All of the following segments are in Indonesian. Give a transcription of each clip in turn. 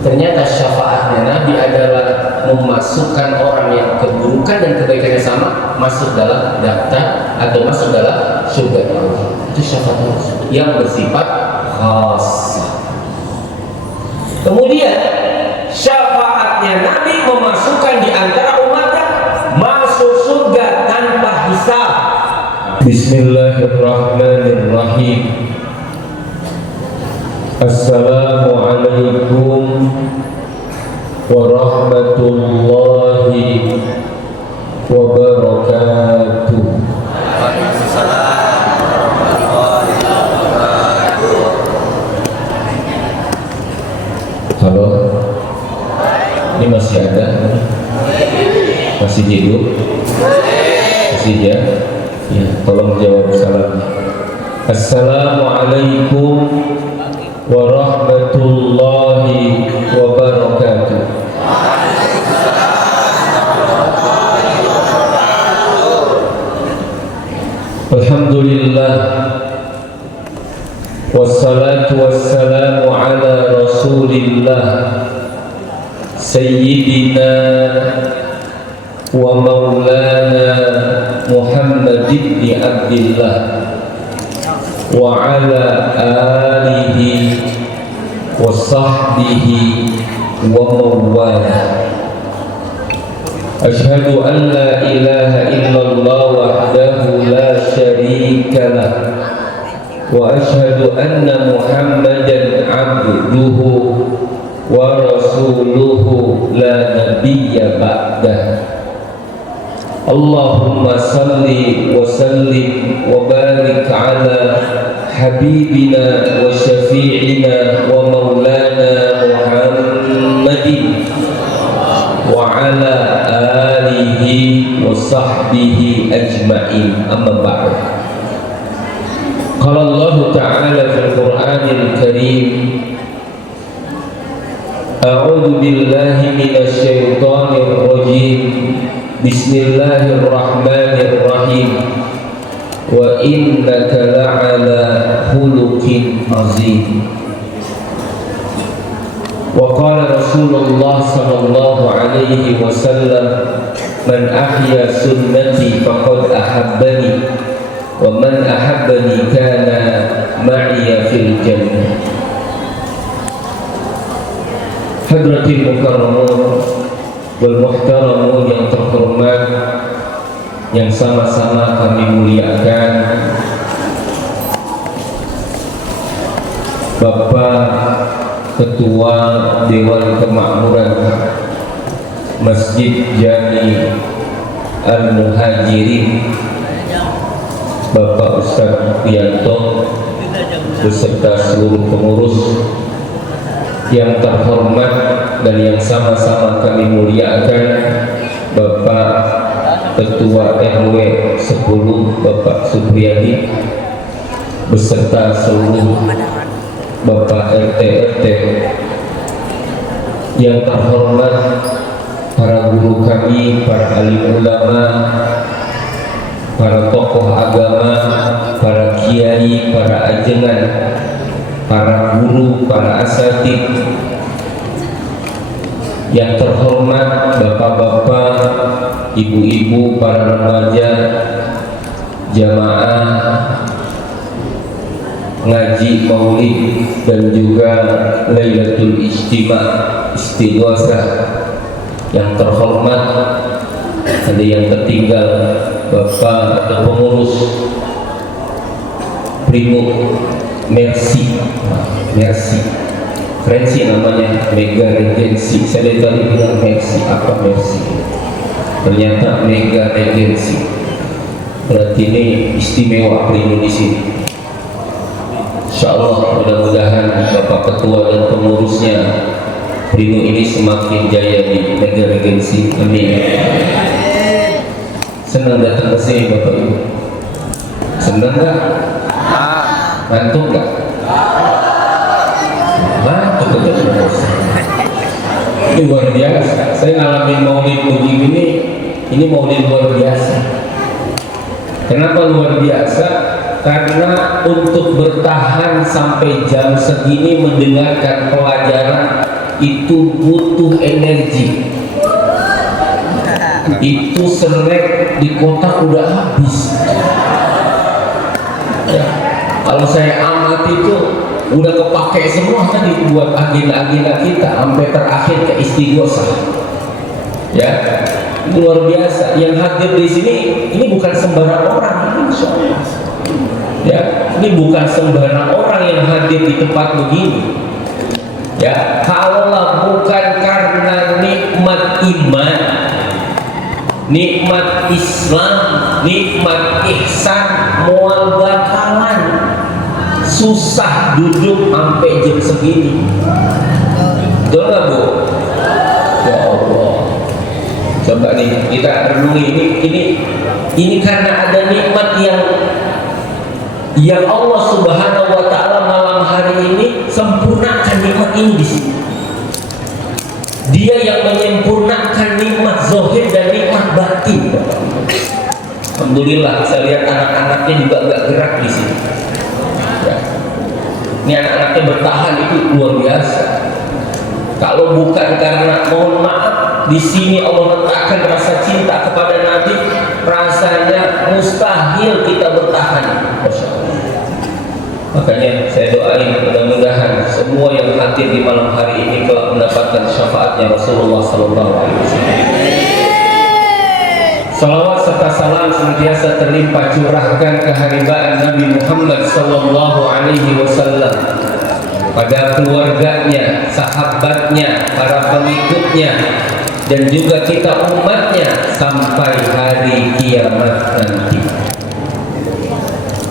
Ternyata syafaatnya Nabi adalah memasukkan orang yang keburukan dan kebaikannya sama masuk dalam daftar atau masuk dalam surga Allah. Itu syafaat yang bersifat khas. Kemudian syafaatnya Nabi memasukkan di antara umatnya masuk surga tanpa hisab. Bismillahirrahmanirrahim. Assalamualaikum warahmatullahi wabarakatuh. Halo, ini masih ada? Masih hidup? Masih ya? Ya, tolong jawab salam. Assalamualaikum warahmatullahi wabarakatuh. Alhamdulillah, wassalatu wassalamu ala rasulillah sayyidina wa maulana Muhammad ibn Abdillah wa ala alihi wa sahbihi wa mawala. Ashhadu an la ilaha illallah wahdahu la syarika lah wa ashhadu anna Muhammadan abduhu wa rasuluhu la nabiyya ba'dah. Allahumma salli wa sallim wa barik ala habibina wa syafi'ina wa maulana Muhammadin wa ala alihi wa sahbihi ajma'in. Amma ba'd. Qala Allah ta'ala fil Qur'anil Karim, a'udzu billahi minasy syaithanir rajim. Bismillahirrahmanirrahim. Wa innaka la'ala khuluqin azim. Wa qala Rasulullah sallallahu alaihi wasallam, man ahya sunnati faqad ahabbani wa man ahabbani kana ma'iya fil jannah. Hadratil mukarramun wal muhtaramun yang terhormat, yang sama-sama kami muliakan, Bapak Ketua Dewan Kemakmuran Masjid Jami Al-Muhajirin, Bapak Ustadz Pianto beserta seluruh pengurus yang terhormat dan yang sama-sama kami muliakan, Bapak Ketua RW 10 Bapak Supriyadi beserta seluruh Bapak RT yang terhormat, para guru kami, para alim ulama, para tokoh agama, para kiai, para ajengan, para guru, para asatid yang terhormat, bapak-bapak, ibu-ibu, para remaja, jamaah ngaji maulid dan juga Lailatul Istighosah yang terhormat, ada yang tertinggal, bapak atau pengurus Primo Mercy, Frenzy namanya, Mega Regency. Saya tadi bilang Mercy, apa Mercy? Ternyata Mega Regency. Berarti ini istimewa Primo di sini. Insyaallah mudah-mudahan Bapak Ketua dan pengurusnya Primo ini semakin jaya di Mega Regency. Amin. Senang datang ke sini Bapak Ibu? Senang nggak? Ngantuk nggak? Ngantuk betul. Ini luar biasa. Saya ngalamin maulid begini, ini maulid luar biasa. Kenapa luar biasa? Karena untuk bertahan sampai jam segini mendengarkan pelajaran itu butuh energi. Itu snack di kotak udah habis. Ya. Kalau saya amati itu udah kepake semua tadi buat agenda-agenda kita sampai terakhir ke istighosah. Ya, luar biasa. Yang hadir di sini ini bukan sembarang orang, insya Allah. Ya, ini bukan sembarang orang yang hadir di tempat begini. Ya, kalaulah bukan karena nikmat iman, nikmat Islam, nikmat ihsan, mual bakalan susah duduk sampai jam segini. Betul nggak Bu? Ya Allah. Coba nih kita renungi ini karena ada nikmat yang Allah Subhanahu wa taala malam hari ini sempurnakan nikmat ini di sini. Dia yang menyempurnakan nikmat zahir dan nikmat batin. Alhamdulillah saya lihat anak-anaknya juga agak gerak di sini. Ya. Ini anak-anaknya bertahan itu luar biasa. Kalau bukan karena mohon maaf di sini Allah letakkan rasa cinta kepada Nabi, rasanya mustahil kita bertahan. Masya Allah. Makanya saya doain mudah-mudahan semua yang hadir di malam hari ini telah mendapatkan syafaatnya Rasulullah Sallallahu Alaihi Wasallam. Salawat serta salam senantiasa terlimpah curahkan keharibaan Nabi Muhammad Sallallahu Alaihi Wasallam pada keluarganya, sahabatnya, para pengikutnya, dan juga kita umatnya sampai hari kiamat nanti.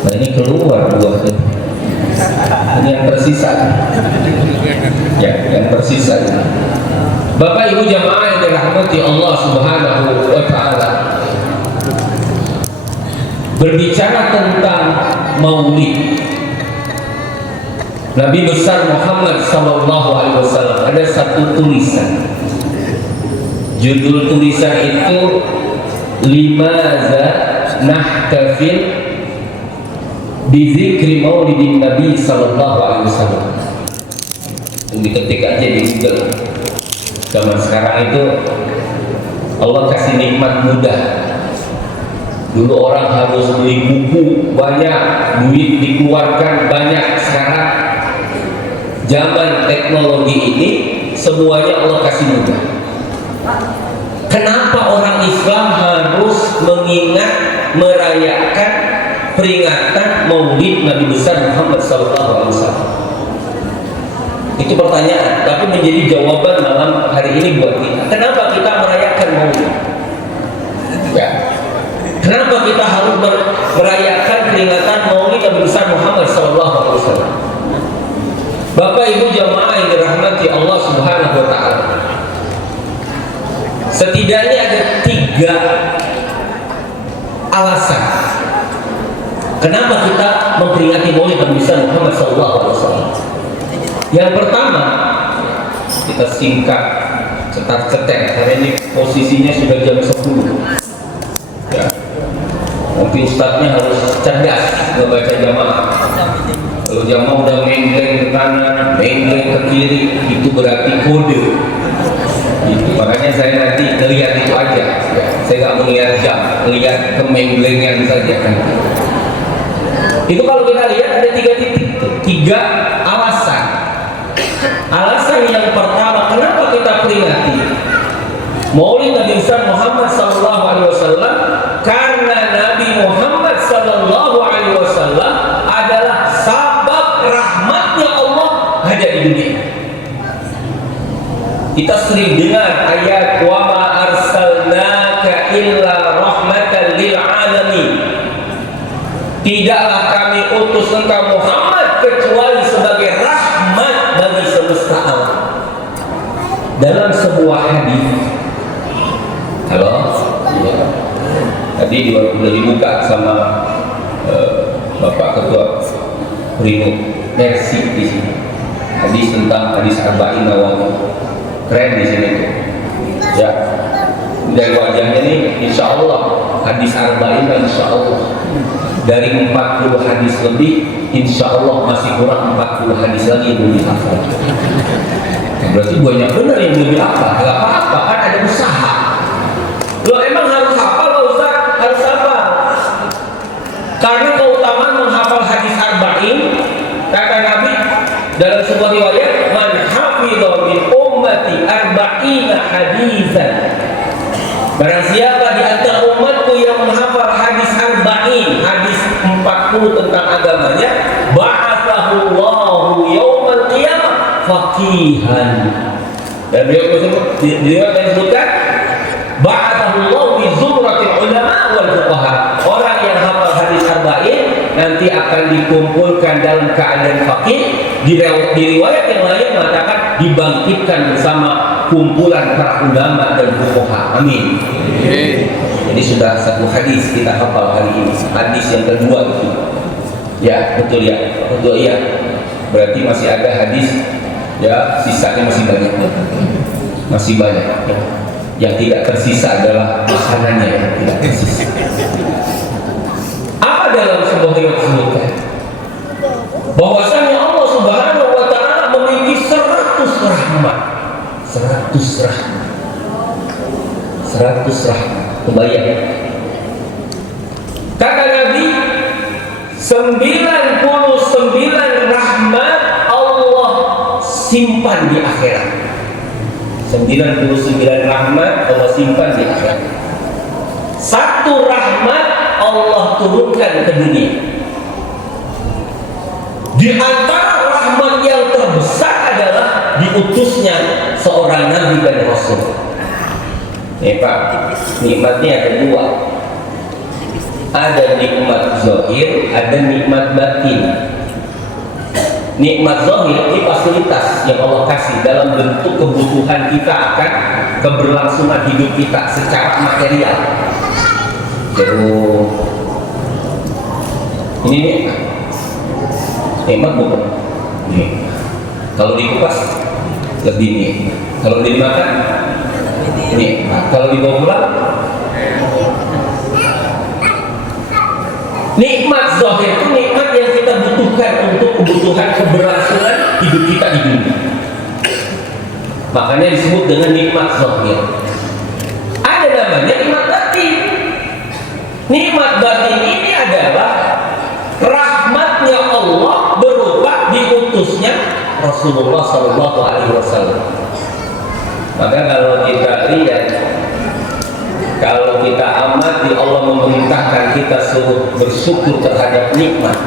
Nah ini keluar buahnya. Ini yang tersisa. Ya, yang tersisa. Bapak Ibu jamaah yang dirahmati Allah Subhanahu wa taala. Berbicara tentang Maulid Nabi besar Muhammad sallallahu alaihi wasallam, ada satu tulisan. Judul tulisan itu Limaza Nahtafil Bizikri Maulidin Nabi sallallahu alaihi wasallam. Diketik aja di Google. Zaman sekarang itu Allah kasih nikmat mudah. Dulu orang harus beli buku banyak, duit dikeluarkan banyak. Sekarang zaman teknologi ini semuanya Allah kasih mudah. Kenapa orang Islam harus mengingat, merayakan peringatan Maulid Nabi besar Muhammad SAW? Itu pertanyaan, tapi menjadi jawaban malam hari ini buat kita. Kenapa kita merayakan Maulid? Ya. Kenapa kita harus merayakan peringatan Maulid Nabi besar Muhammad SAW? Bapak Ibu jamaah yang dirahmati Allah Subhanahu wa taala. Setidaknya ada 3 alasan kenapa kita memperingati Maulid Nabi besar Muhammad SAW. Yang pertama, kita singkat, cetak-cetek karena ini posisinya sudah jam 10. Ya. Mungkin ustadznya harus cerdas membaca jamaah. Kalau jamaah udah menggeleng ke kanan, menggeleng ke kiri, itu berarti kode. Gitu. Makanya saya nanti melihat itu aja. Ya. Saya nggak melihat jam, melihat kemenggelengan saja kan. Itu kalau kita lihat ada 3 titik, 3 alasan. Alasan yang pertama, kenapa kita peringati Maulid Nabi besar Muhammad sallallahu alaihi wasallam? Karena Nabi Muhammad sallallahu alaihi wasallam adalah sabab rahmatnya Allah ada di dunia. Kita sering dengar ayat wa ma arsalnaka illa rahmatan lil alamin. Tidaklah kami utus engkau Muhammad kecuali sebagai rahmat bagi semesta alam. Dalam sebuah hadis, halo, ya. Tadi sudah dibuka sama Bapak Ketua Primo Mercy di sini. Hadis tentang hadis Arba'in Nawawi, keren di sini tuh. Ya, dari wajahnya nih, insya Allah hadis Arba'in, insya Allah dari 40 hadis lebih insya Allah masih kurang 40 hadis lagi yang belum dihafal. Berarti banyak benar yang belum dihafal. Gak apa-apa, kan ada usaha. Loh, emang harus hafal Pak Ustaz? Harus hafal. Karena keutamaan menghafal hadis arba'in, kata Nabi dalam sebuah riwayat, man hafidha min ummati arba'ina hadisan. Barang siapa di antara umatku yang menghafal hadis arba'in, hadis 40 tentang agamanya, ba'athahu Allahu yaumal qiyamah faqihan. Dan beliau disebutkan ba'athahu Allahu bi zumratil ulama wal fuqaha. Orang yang hafal hadis arba'in nanti akan dikumpulkan dalam keadaan faqih. Di riwayat yang lain mengatakan dibangkitkan bersama kumpulan para ulama dan fuqaha. Amin. Jadi sudah satu hadis kita hafal hari ini. Hadis yang kedua itu. Ya, betul ya. Betul ya. Berarti masih ada hadis ya, sisanya masih banyak. Masih banyak. Yang tidak tersisa adalah makanannya yang tidak tersisa. Apa dalam sebuah riwayat disebutkan? Bahwasanya Allah Subhanahu wa taala memiliki 100 rahmat. 100 rahmat. 100 rahmat. Kebayang. Kata Nabi, 99 rahmat Allah simpan di akhirat. 99 rahmat Allah simpan di akhirat. 1 rahmat Allah turunkan ke dunia. Di antara rahmat yang terbesar adalah diutusnya seorang nabi dan rasul. Nih Pak, nikmatnya ada 2. Ada nikmat zahir, ada nikmat batin. Nikmat zahir ini fasilitas yang Allah kasih dalam bentuk kebutuhan kita akan keberlangsungan hidup kita secara material. Terus ini nikmat bukan? Nih. Kalau dikupas lebih nih. Kalau dimakan ini, kalau dibawa pulang nikmat zahir itu nikmat yang kita butuhkan untuk kebutuhan keberlangsungan hidup kita di dunia. Makanya disebut dengan nikmat zahir. Ada namanya nikmat batin. Nikmat batin ini adalah rahmatnya Allah berupa diutusnya Rasulullah SAW. Maka kalau kita lihat, kalau kita amati, Allah memerintahkan kita suruh bersyukur terhadap nikmat.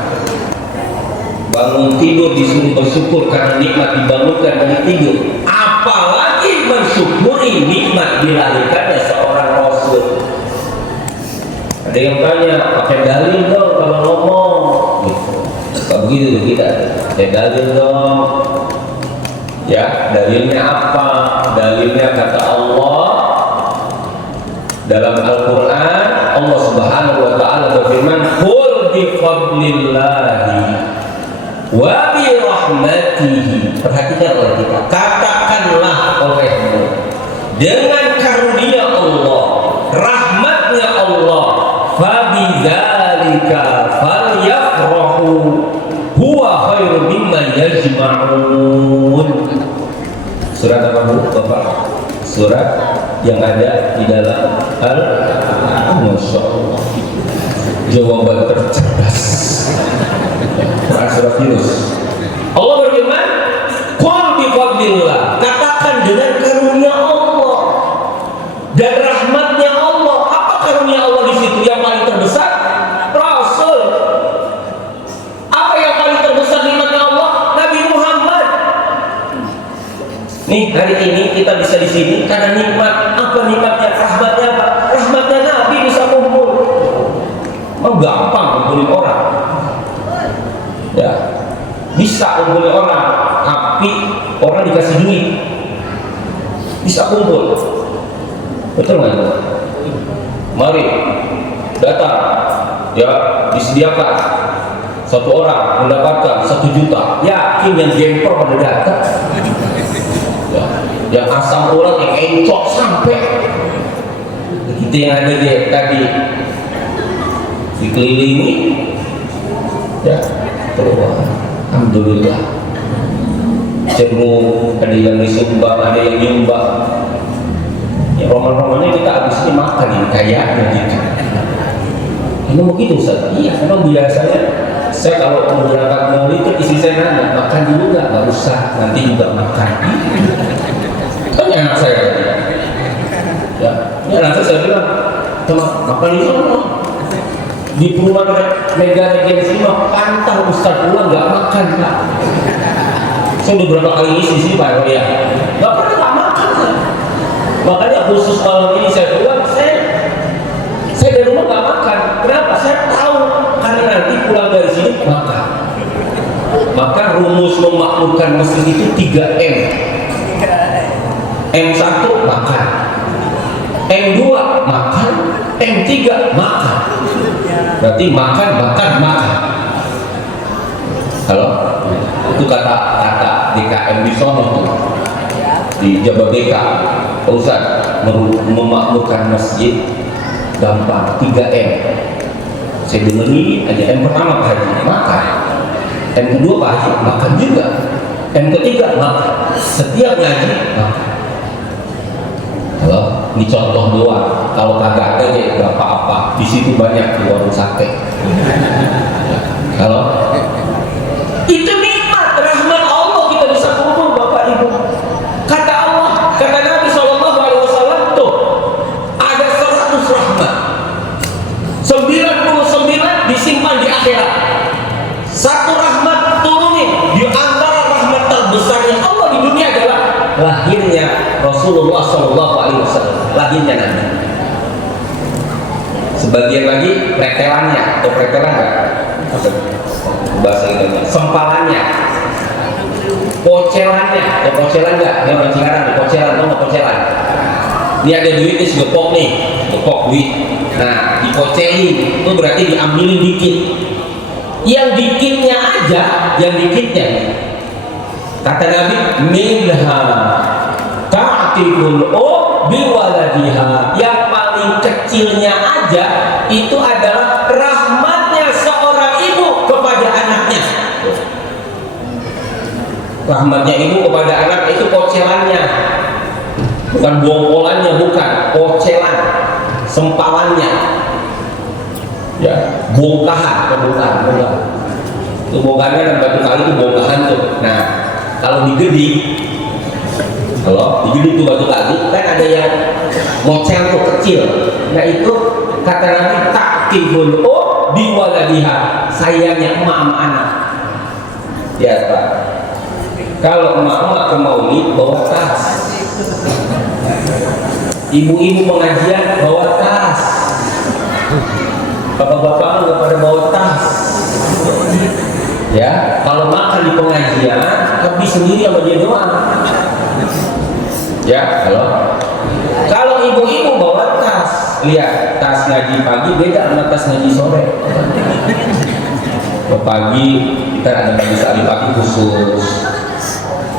Bangun tidur disuruh bersyukur karena nikmat dibangunkan dari tidur. Apalagi mensyukuri nikmat dilahirkannya seorang Rasul. Ada yang tanya, pakai dalil dong kalau ngomong. Gitu. Begitu kita, pakai dalil dong. Ya, dalilnya apa? Dalilnya kata Allah dalam Al-Quran, Allah Subhanahu wa ta'ala berfirman, qul bi fadlillahi wa bi rahmatihi. Perhatikan oleh kita, katakanlah olehmu dengan karunia Allah, rahmatnya Allah, fa bidzalika falyafrahu huwa khairu mimma yajma'un. Surat apa Bu Bapak? Surat yang ada di dalam Masya Allah, jawaban tercerdas. Quran surat Yunus. Allah berfirman, qul bi fadlillah, katakan dengan karunia Allah dan rahmatnya Allah. Apa karunia Allah di situ yang paling terbesar? Rasul. Apa yang paling terbesar nikmatnya Allah? Nabi Muhammad. Nih, hari ini kita bisa di sini karena nikmat. Apa nikmatnya? Rahmatnya apa? Rahmatnya Nabi bisa kumpul. Mau gampang kumpulin orang. Ya, bisa kumpulin orang, tapi orang dikasih duit bisa kumpul. Betul nggak? Mari datang, ya disediakan. Satu orang mendapatkan 1 juta. Yakin yang gemper pada datang. Ya, yang asam urat yang encok sampai kita yang ada di tadi dikelilingi, ya keluar. Alhamdulillah. Cermu, ada yang disumbang, ada yang nyumbang. Ya roman-romannya kita habis ini makan ini kayaknya gitu. Emang begitu Ustaz? Iya, memang biasanya saya kalau mau berangkat maulid itu istri saya nanya, makan dulu nggak usah, nanti juga makan. Kan anak saya, ya, ini anak saya bilang, teman makan di sana, di perumahan Mega Regensi mah pantang Ustaz pulang nggak makan Pak. Saya udah berapa kali ngisi sih Pak ya, nggak pernah nggak makan saya. Makanya khusus malam ini saya pulang, saya dari rumah nggak makan. Kenapa? Saya tahu karena nanti pulang dari sini makan. Maka rumus memakmurkan masjid itu 3M. M1 makan, M2 makan, M3 makan. Berarti makan. Kalau itu kata DKM di sono tuh di Jababeka, Ustaz memakmurkan masjid gampang 3M. Saya dengerin aja. M pertama Pak Haji makan, M kedua Pak Haji makan juga, M ketiga makan. Setiap ngaji makan. Kalau ini contoh doang, kalau kagak ada ya gak apa-apa. Di situ banyak di warung sate. Kalau itu nikmat rahmat Allah kita bisa kumpul Bapak Ibu. Kata Allah, kata Nabi SAW tuh ada 100 rahmat, 99 disimpan di akhirat. Satu rahmat turunin di antara rahmat terbesarnya Allah di dunia adalah lahirnya Rasulullah SAW, lahirnya Nabi. Sebagian lagi pretelannya atau pretelan nggak? Bahasa Indonesia sempalannya, kocelannya, kocelan nggak? Ini orang Cikarang, kocelan, tuh kocelan. Ini ada duit nih, segepok nih, segepok duit. Nah, dikocelin, itu berarti diambilin dikit. Yang dikitnya aja, yang dikitnya. Kata Nabi, minha ta'tikul biwaladiha. Yang paling kecilnya aja itu adalah rahmatnya seorang ibu kepada anaknya. Rahmatnya ibu kepada anak itu kocelannya, bukan bongkolannya, bukan kocelan, sempalannya, ya bongkahan, bukan. Itu bongkahannya dan batu kali itu bongkahan tuh. Nah, kalau digeding tuh batu kali kan ada yang mocel tuh kecil. Nah itu kata Nabi ta'tibul biwaladiha, sayangnya emak sama anak. Ya Pak, kalau emak-emak ke maulid bawa tas, ibu-ibu pengajian bawa tas, bapak-bapak nggak pada bawa tas. Ya, kalau makan di pengajian tapi sendiri sama dia doang. Ya, kalau ibu-ibu bawa tas, lihat tas ngaji pagi beda sama tas ngaji sore. Pagi kita ada ngaji sehari pagi khusus.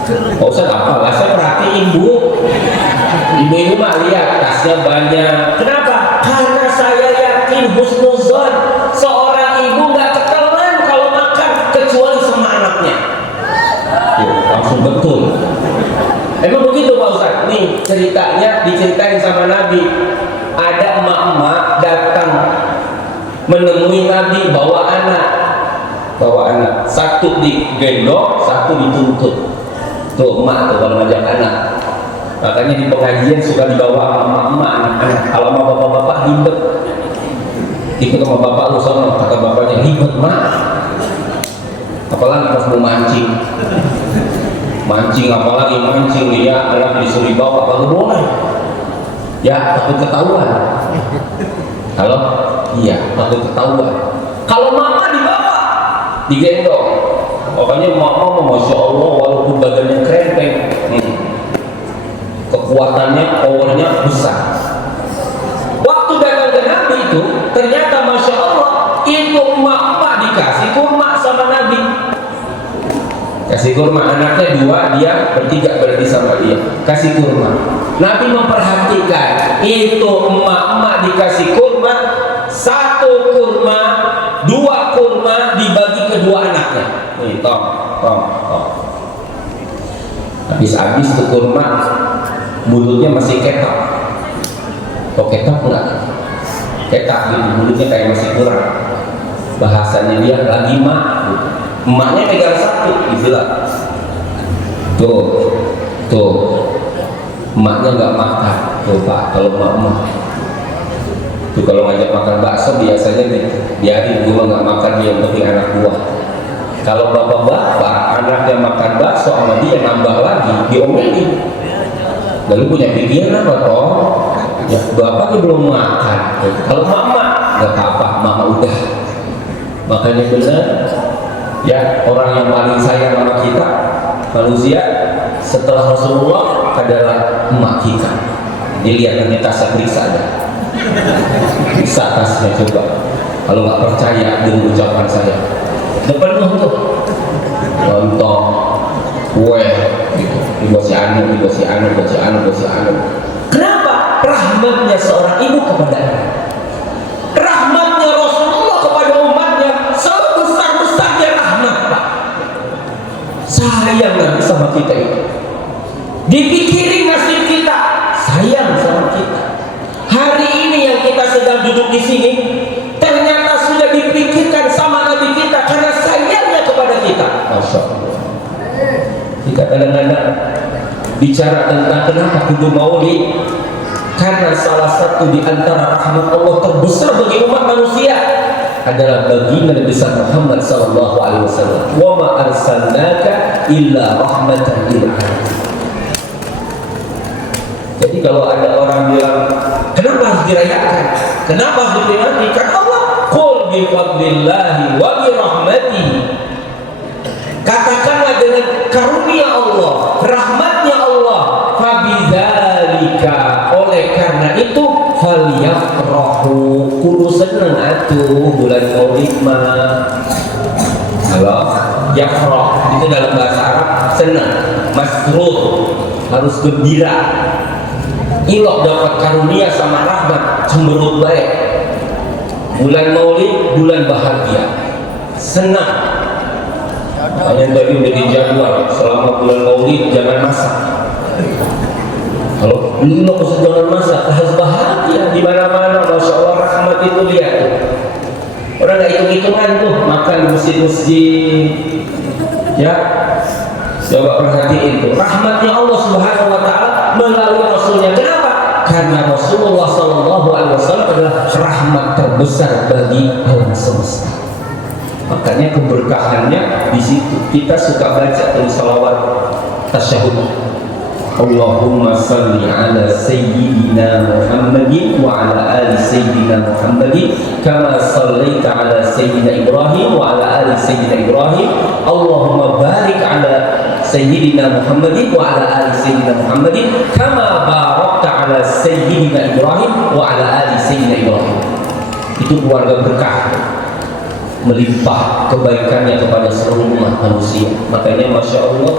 Kok usah apa lah, saya perhatiin ibu-ibu mah lihat tasnya banyak. Kenapa? Karena saya yakin husnuzon seorang ibu nggak ketelan kalau makan kecuali sama anaknya. Langsung betul. Emang begitu Pak Ustaz. Nih ceritanya diceritain sama Nabi. Ada emak-emak datang menemui Nabi bawa anak. Satu digendong, satu dituntut. Tuh emak tuh kalau ngajak anak. Makanya di pengajian suka dibawa emak-emak anak-anak. Kalau sama bapak-bapak ribet. Ikut sama bapak lu sama kata bapaknya ribet mak. Apalagi pas mau mancing apalagi mancing dia anak disuruh bawa kalau boleh ya takut ketahuan. Kalau iya takut ketahuan. Kalau mama dibawa digendong, pokoknya mama masya Allah walaupun badannya krempeng, kekuatannya powernya besar. Waktu datang ke Nabi itu ternyata masya Allah itu emak dikasih kurma sama Nabi. Kasih kurma, anaknya 2, dia bertiga berarti sama dia. Kasih kurma. Nabi memperhatikan itu emak-emak dikasih kurma, 1 kurma, 2 kurma dibagi kedua anaknya. tong. Habis tuh kurma, mulutnya masih ketak. Kok ketak enggak? Ketak gitu, mulutnya kayak masih kurang. Bahasanya dia lagi mak gitu. Emaknya pegang satu dibilang tuh emaknya nggak makan. Tuh Pak, kalau emak tuh kalau ngajak makan bakso biasanya biarin gue nggak makan, dia yang penting anak buah. Kalau bapak-bapak anaknya makan bakso sama dia nambah lagi, diomelin. Lalu punya pikiran apa toh? Ya bapaknya belum makan. Kalau mama nggak apa-apa, mama udah. Makanya benar ya, orang yang paling sayang sama kita manusia setelah Rasulullah adalah emak kita. Dilihat nanti tasnya periksa ada, periksa tasnya coba. Kalau nggak percaya dengan ucapan saya, depan tuh lontong, kue, gitu. Dibasi anu. Kenapa? Rahmatnya seorang ibu kepada anak, rahmatnya Rasulullah kepada umatnya sebesar-besarnya rahmat, Pak. Sayang Nabi sama kita itu. Dipikirin nasib kita, sayang sama kita. Hari ini yang kita sedang duduk di sini ternyata sudah dipikirkan sama Nabi kita karena sayangnya kepada kita. Masya Allah. Jika kadang-kadang bicara tentang kenapa kudu maulid, karena salah satu di antara rahmat Allah terbesar bagi umat manusia adalah baginda besar Muhammad sallallahu alaihi wasallam. Wa ma arsalnaka illa rahmatan lil alamin. Jadi kalau ada orang bilang, kenapa harus dirayakan? Kenapa harus diperingati? Karena Allah qul bi fadlillahi wa bi rahmatihi. Katakanlah dengan karunia Allah, rahmatnya Allah, fabidzalika, oleh karena itu falyafrahu, kudu seneng atuh bulan Maulid mah. Halo, yafrah itu dalam bahasa Arab senang, masrur, harus gembira. Ilok dapat karunia sama rahmat, cemberut baik. Bulan Maulid bulan bahagia, senang. Makanya tadi udah dijadwal selama bulan Maulid jangan masak. Kalau ini mau jangan masak, harus bahagia di mana-mana. Masya Allah, rahmat itu lihat tuh. Orang nggak hitung-hitungan tuh makan di masjid-masjid, ya. Coba perhatiin tuh rahmatnya Allah Subhanahu Wa Taala melalui Rasulnya. Kenapa? Karena Rasulullah Sallallahu Alaihi Wasallam adalah rahmat terbesar bagi alam semesta. Makanya keberkahannya di situ. Kita suka baca tulis salawat tasyahud. Allahumma salli ala sayyidina Muhammadin wa ala ali sayyidina Muhammadin kama sallaita ala sayyidina Ibrahim wa ala ali sayyidina Ibrahim. Allahumma barik ala sayyidina Muhammadin wa ala ali sayyidina Muhammadin kama barakta ala sayyidina Ibrahim wa ala ali sayyidina Ibrahim. Itu keluarga berkah, melimpah kebaikannya kepada seluruh umat manusia. Makanya Masya Allah,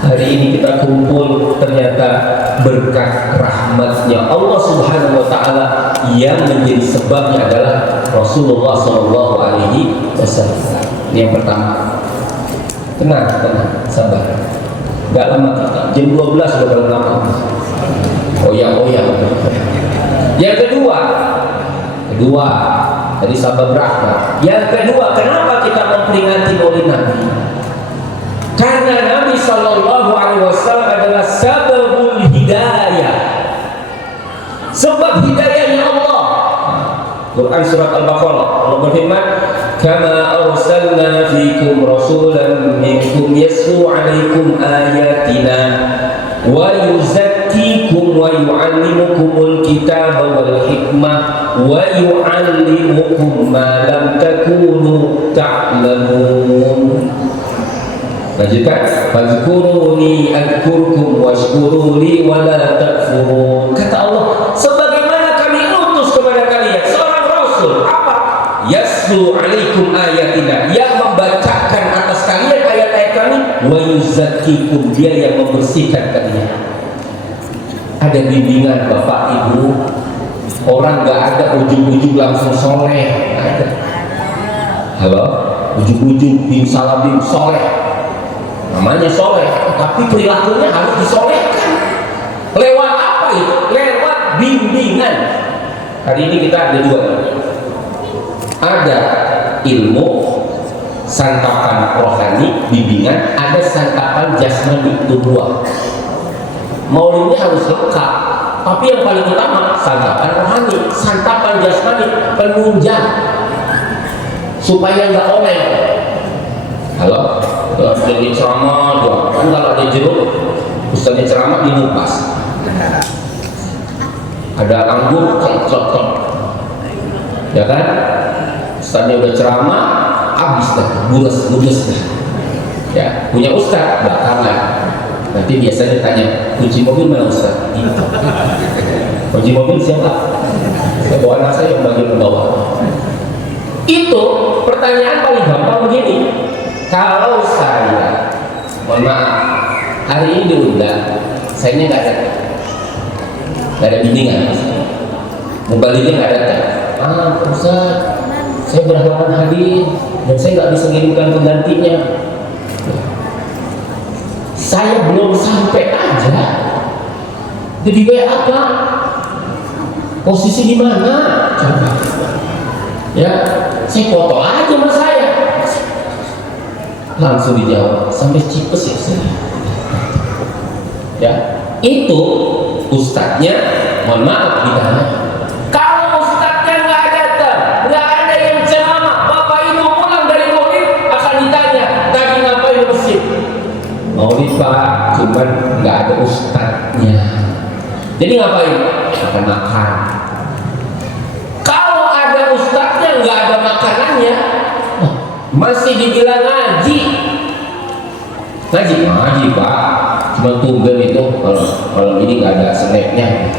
hari ini kita kumpul ternyata berkat rahmatnya Allah Subhanahu Wa Taala yang menjadi sebabnya adalah Rasulullah Sallallahu Alaihi Wasallam. Ini yang pertama. Tenang, sabar. Gak lama kita, jam 12 sudah lama. Oh ya. Yang kedua, tadi sabar rahmat. Yang kedua, kenapa kita memperingati Maulid Nabi? Karena Nabi Sallallahu Alaihi Wasallam adalah sababul hidayah, sebab hidayahnya Allah. Quran surat Al-Baqarah, Allah berfirman, "Kama arsalna fikum rasulan minkum yatlu 'alaikum ayatina wa yuzakkikum wa yu'allimukumul kitaba wal hikmah wa yu'allimukum ma lam takunu ta'lamun." Lanjutkan, fazkuruni adkurkum washkuruli wala takfurun. Kata Allah, sebagaimana kami utus kepada kalian seorang rasul, apa? Yaslu alaikum ayatina, yang membacakan atas kalian ayat-ayat kami, wa yuzakkikum, dia yang membersihkan kalian. Ada bimbingan Bapak Ibu. Orang gak ada ujung-ujung langsung soleh, ada. Halo? ujung-ujung bim salah bim soleh, namanya soleh, tapi perilakunya harus disolehkan. Lewat apa itu? Lewat bimbingan. Hari ini kita ada dua, ada ilmu santapan rohani bimbingan, ada santapan jasmani, itu dua. Maulidnya harus lengkap, tapi yang paling utama santapan rohani, santapan jasmani penunjang supaya nggak oleh. Kalau jadi ceramah doang, kan kalau ada jeruk, ustaznya ceramah dinupas, ada anggur cocok, ya kan? Ustaznya udah ceramah, habis dah, bules dah. Ya, punya ustaz belakangan. Nanti biasanya tanya, kunci mobil mana ustaz? Kunci mobil siapa? Saya bawa anak saya yang bagian bawah. Itu pertanyaan paling gampang begini. Kalau saya, mohon maaf, hari ini diundang, sayanya nggak ada bimbingan, mubaliknya nggak datang. Ustaz, saya berhalangan hadir dan saya nggak bisa mengirimkan penggantinya. Saya belum sampai aja, jadi kayak apa? Posisi di mana? Coba. Ya, saya foto aja sama saya. Langsung dijawab, sampai cipes ya saya. Ya, itu ustadznya, mohon maaf ditanya. Kalau ustadznya nggak datang, nggak ada yang ceramah, bapak ibu pulang dari maulid akan ditanya, tadi ngapain di masjid? Maulid pak, cuman nggak ada ustadznya. Jadi ngapain? Akan makan. Kalau ada ustadznya nggak ada makanannya, masih dibilang ngaji pak, cuma tunggu itu kalau ini nggak ada snacknya.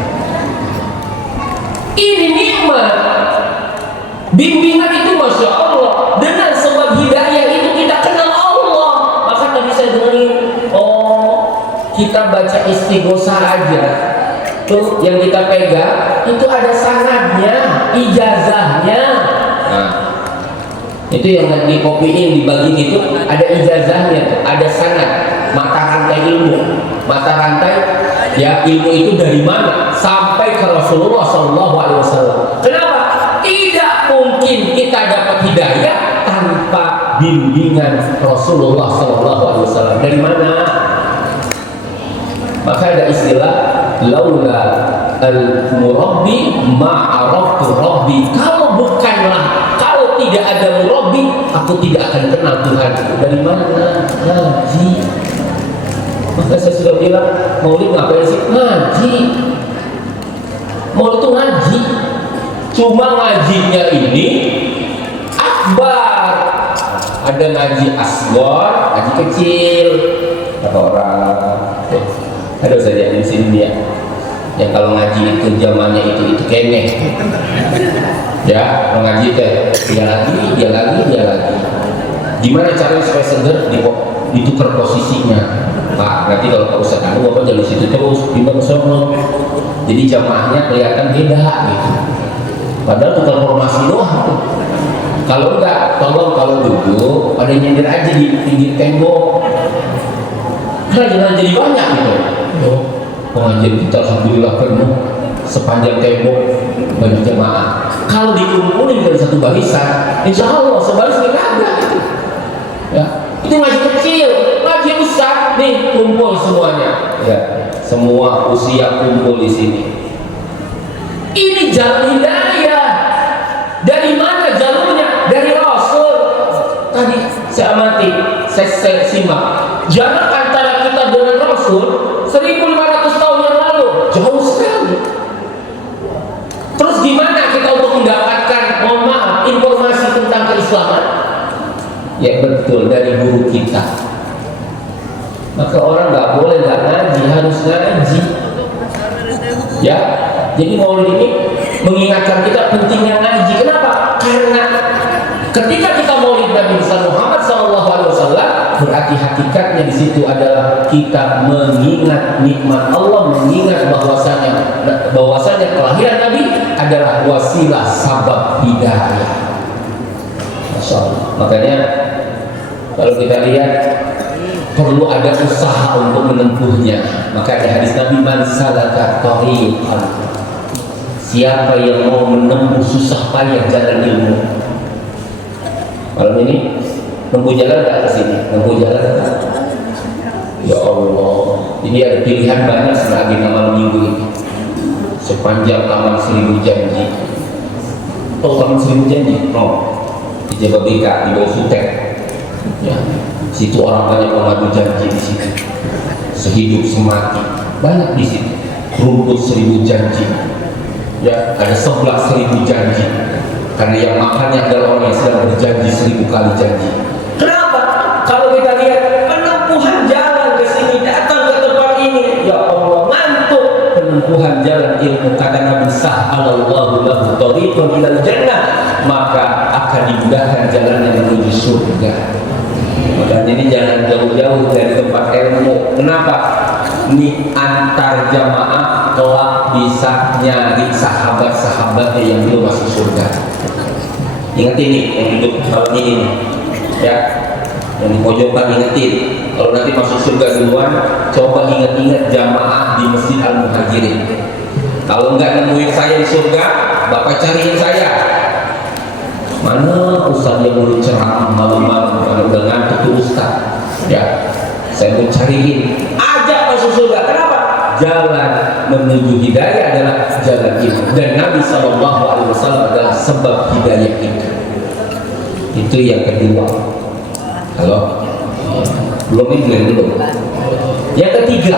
Ini nikmat bimbingan itu, masya Allah. Dengan sebab hidayah itu kita kenal Allah. Maka tadi saya dengerin, kita baca istighosah aja tuh yang kita pegang itu ada sanadnya, ijazahnya. Nah, itu yang di kopiin dibagi itu ada ijazahnya, ada sanad, mata rantai ilmu, mata rantai ya ilmu itu dari mana sampai ke Rasulullah SAW. Kenapa? Tidak mungkin kita dapat hidayah tanpa bimbingan Rasulullah SAW. Dari mana? Maka ada istilah laula al-murabbi ma'araftu rabbi. Kalau bukanlah, kalau tidak ada murabbi, aku tidak akan kenal Tuhan. Dari mana? Ngaji. Maka saya sudah bilang, maulid ngapain sih? Ngaji. Maulid itu ngaji. Cuma ngajinya ini akbar. Ada ngaji asghar, ngaji kecil. Kata orang, ada usah di sini dia. Yang kalau ngaji itu zamannya itu kene. Ya, mengaji teh dia lagi. Gimana caranya supaya seger? Ditukar posisinya. Pak, nanti kalau Pak Ustadz Anu Bapak jadi situ terus pindah ke sono. Jadi jamaahnya kelihatan beda gitu. Padahal tukar formasi doang. Kalau enggak, tolong kalau duduk ada nyender aja di pinggir tembok. Karena jangan jadi banyak gitu. Pengajian kita alhamdulillah penuh sepanjang tembok banyak jemaah. Kalau dikumpulin dari satu barisan, insya Allah sebaris nggak ada gitu. Ya, itu ngaji kecil, ngaji besar nih kumpul semuanya. Ya, semua usia kumpul di sini. Ini jalan hidayah. Dari mana jalurnya? Dari Rasul. Tadi saya amati, saya simak. Jarak antara kita dengan Rasul 1500 tahun yang lalu jauh sekali. Terus gimana kita untuk mendapatkan, mohon maaf, informasi tentang keislaman? Ya betul, dari guru kita. Maka orang nggak boleh nggak ngaji, harus ngaji. Ya, jadi maulid ini mengingatkan kita pentingnya ngaji. Kenapa? Karena ketika kita maulid Nabi Muhammad SAW, berarti hakikatnya di situ adalah kita mengingat nikmat Allah, mengingat bahwasanya kelahiran Nabi adalah wasilah sabab hidayah. Masya Allah. Makanya Kalau kita lihat perlu ada usaha untuk menempuhnya. Maka ada hadis Nabi, man salaka thariqan, siapa yang mau menempuh susah payah jalan ilmu. Malam ini menempuh jalan ke sini, menempuh jalan ke. Ya Allah, ini ada pilihan banyak selagi malam minggu ini. Sepanjang taman 1000 janji. Oh, taman 1000 janji? Oh, di Jababeka, di bawah Sutek. Ya, situ orang banyak mengadu janji di situ. Sehidup semati, banyak di situ. Rumput 1000 janji. Ya, ada 11.000 janji. Karena yang makannya adalah orang yang sedang berjanji 1000 kali janji. Kenapa? Kalau kita lihat penempuhan jalan ke sini, datang ke tempat ini, ya Allah, ngantuk. Penempuhan jalan ilmu, kata Nabi, sahhalallahu lahu thariqan ilal jannah, maka akan dimudahkan jalannya menuju surga. Makanya ini jangan jauh-jauh dari tempat ilmu. Kenapa? Ini antar jamaah kelak bisa nyari sahabat-sahabatnya yang belum masuk surga. Ingat ini yang hidup malam ini, ya, yang di pojokan ingetin. Kalau nanti masuk surga duluan, coba ingat-ingat jamaah di Masjid Al-Muhajirin. Kalau nggak nemuin saya di surga, Bapak cariin saya. Mana ustaz yang udah ceramah malam-malam, kalau udah ngantuk tuh ustaz, ya, saya mau cariin. Ajak masuk surga. Kenapa? Jalan menuju hidayah adalah jalan ilmu, dan Nabi SAW adalah sebab hidayah itu. Itu yang kedua. Halo? Belum ini belum. Yang ketiga,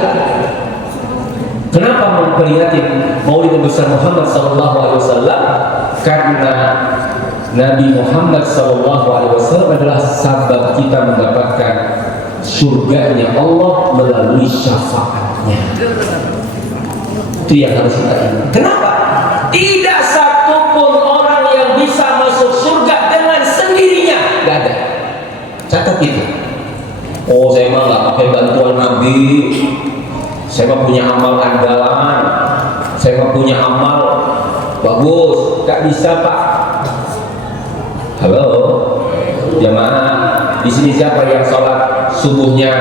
kenapa memperingati Maulid besar Muhammad SAW? Karena Nabi Muhammad SAW adalah sabab kita mendapatkan surganya Allah melalui syafaatnya. Itu yang harus kita ingat. Kenapa? Tidak satupun orang yang bisa masuk surga dengan sendirinya. Tidak ada. Catat itu. Oh, saya mah nggak pakai bantuan Nabi. Saya mah punya amal andalan. Saya mah punya amal bagus. Nggak bisa, Pak. Halo, jamaah. Di sini siapa yang sholat subuhnya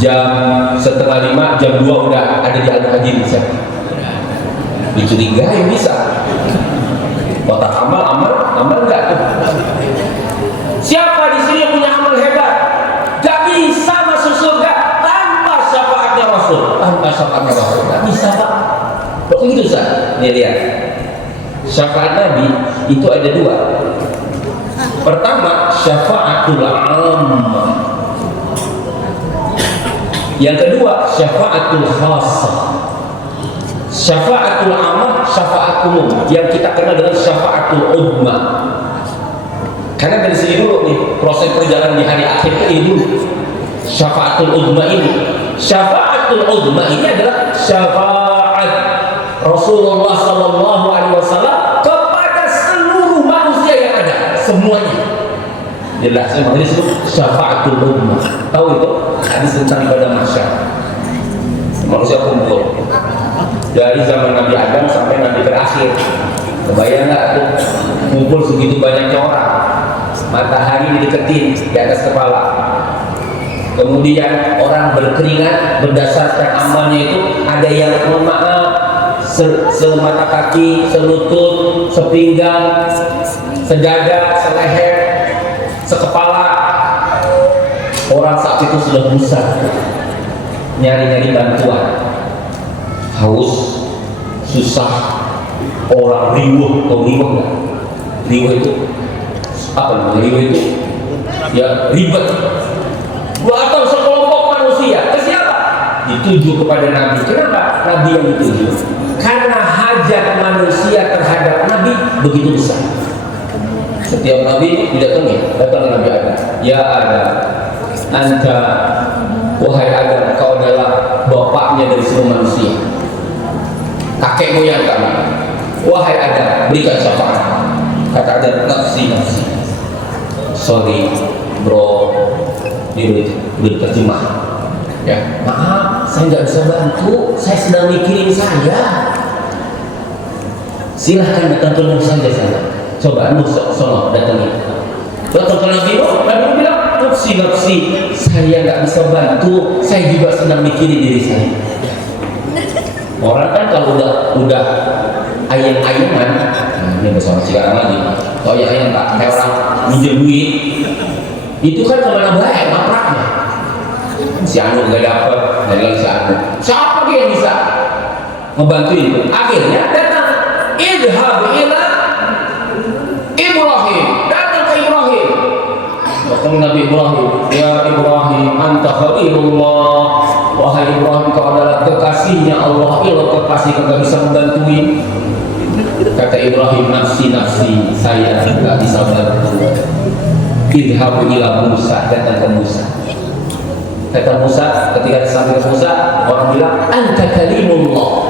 jam 4:30, jam 2 udah ada di Al-Muhajirin? Siapa? Dicurigai bisa. Kotak amal enggak tuh? Siapa di sini yang punya amal hebat? Gak bisa masuk surga tanpa syafaatnya Rasul. Tanpa syafaatnya Rasul gak bisa, Pak. Kok begitu, Ustaz? Nih lihat, syafaat Nabi itu ada dua. Pertama, syafaatul ammah. Yang kedua, syafaatul khassah. Syafaatul ammah, syafaat umum, yang kita kenal dengan syafaatul uzma. Karena dari sini dulu nih, proses perjalanan di hari akhir ini dulu. Syafaatul uzma ini. Syafaatul uzma ini adalah syafaat Rasulullah SAW kepada seluruh manusia yang ada, semuanya. Jelas, makanya disebut syafaatul uzma. Tahu itu? Hadis tentang ibadah mahsyar. Manusia kumpul dari zaman Nabi Adam sampai Nabi terakhir. Kebayang nggak tuh kumpul segitu banyaknya orang, matahari dideketin di atas kepala, kemudian orang berkeringat berdasarkan amalnya itu. Ada yang mohon maaf semata kaki, selutut, sepinggang, sedada, seleher, sekepala. Orang saat itu sudah busa nyari-nyari bantuan, haus, susah, orang riuh. Kau riuh nggak? Riuh itu apa namanya? Riuh itu ya ribet. Atau sekelompok manusia ke siapa? Dituju kepada Nabi. Kenapa Nabi yang dituju? Karena hajat manusia terhadap Nabi begitu besar. Setiap Nabi didatangi, datang Nabi Adam. Ya Adam, anta, wahai Adam, kau adalah bapaknya dari semua manusia, kakek moyang kami. Wahai Adam, berikan syafaat. Kata Adam, nafsi. Sorry bro, ini udah terjemah. Ya, maaf, saya nggak bisa bantu. Saya sedang mikirin saya. Silahkan datang ke saja saya. Coba Nuh sono datangi. Datang ke Nabi Nuh bilang, nafsi nafsi, saya nggak bisa bantu, saya juga sedang mikirin diri saya. Orang kan kalau udah ayam-ayaman, ini bersama sekarang lagi, kalau ayam tak kayak orang minjem duit, itu kan kemana baik napraknya. Si Anu nggak dapet, dari lagi si Anu, siapa dia yang bisa ngebantu itu? Akhirnya datang idhab ila Ibrahim, datang ke Ibrahim. Datang Nabi Ibrahim, ya Ibrahim, anta khalilullah. Wahai Ibrahim, kau adalah kekasihnya Allah. Ilah kekasih kau bisa membantuin. Kata Ibrahim, nafsi nafsi, saya tidak bisa bantu. Idhabu ila Musa, datang ke Musa. Kata Musa, ketika sampai ke Musa, orang bilang, anta kalimullah.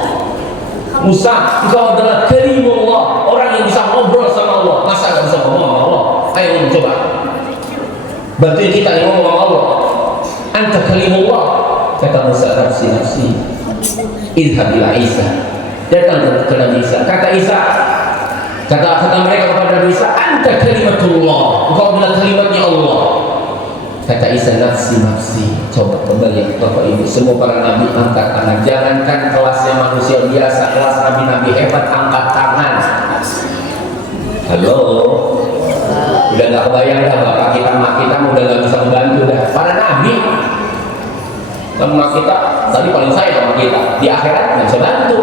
Musa, engkau adalah kalimullah, orang yang bisa ngobrol sama Allah. Masa gak bisa ngomong sama Allah? Ayo coba bantuin kita ngomong sama Allah. Anta kalimullah. Kata Musa, nafsi nafsi, idhab ila Isa, datang ke Nabi Isa. Kata Isa, kata mereka kepada Nabi Isa, anta kalimatullah, engkau adalah kalimatnya Allah. Kata Isa, nafsi nafsi. Coba kembali Bapak Ibu, semua para nabi angkat tangan. Jangankan kelasnya manusia biasa, kelas nabi-nabi hebat angkat tangan. Halo, udah gak kebayang dah bapak kita, mak kita udah gak bisa membantu dah. Para nabi, mak kita tadi paling sayang sama kita, di akhirat gak bisa bantu.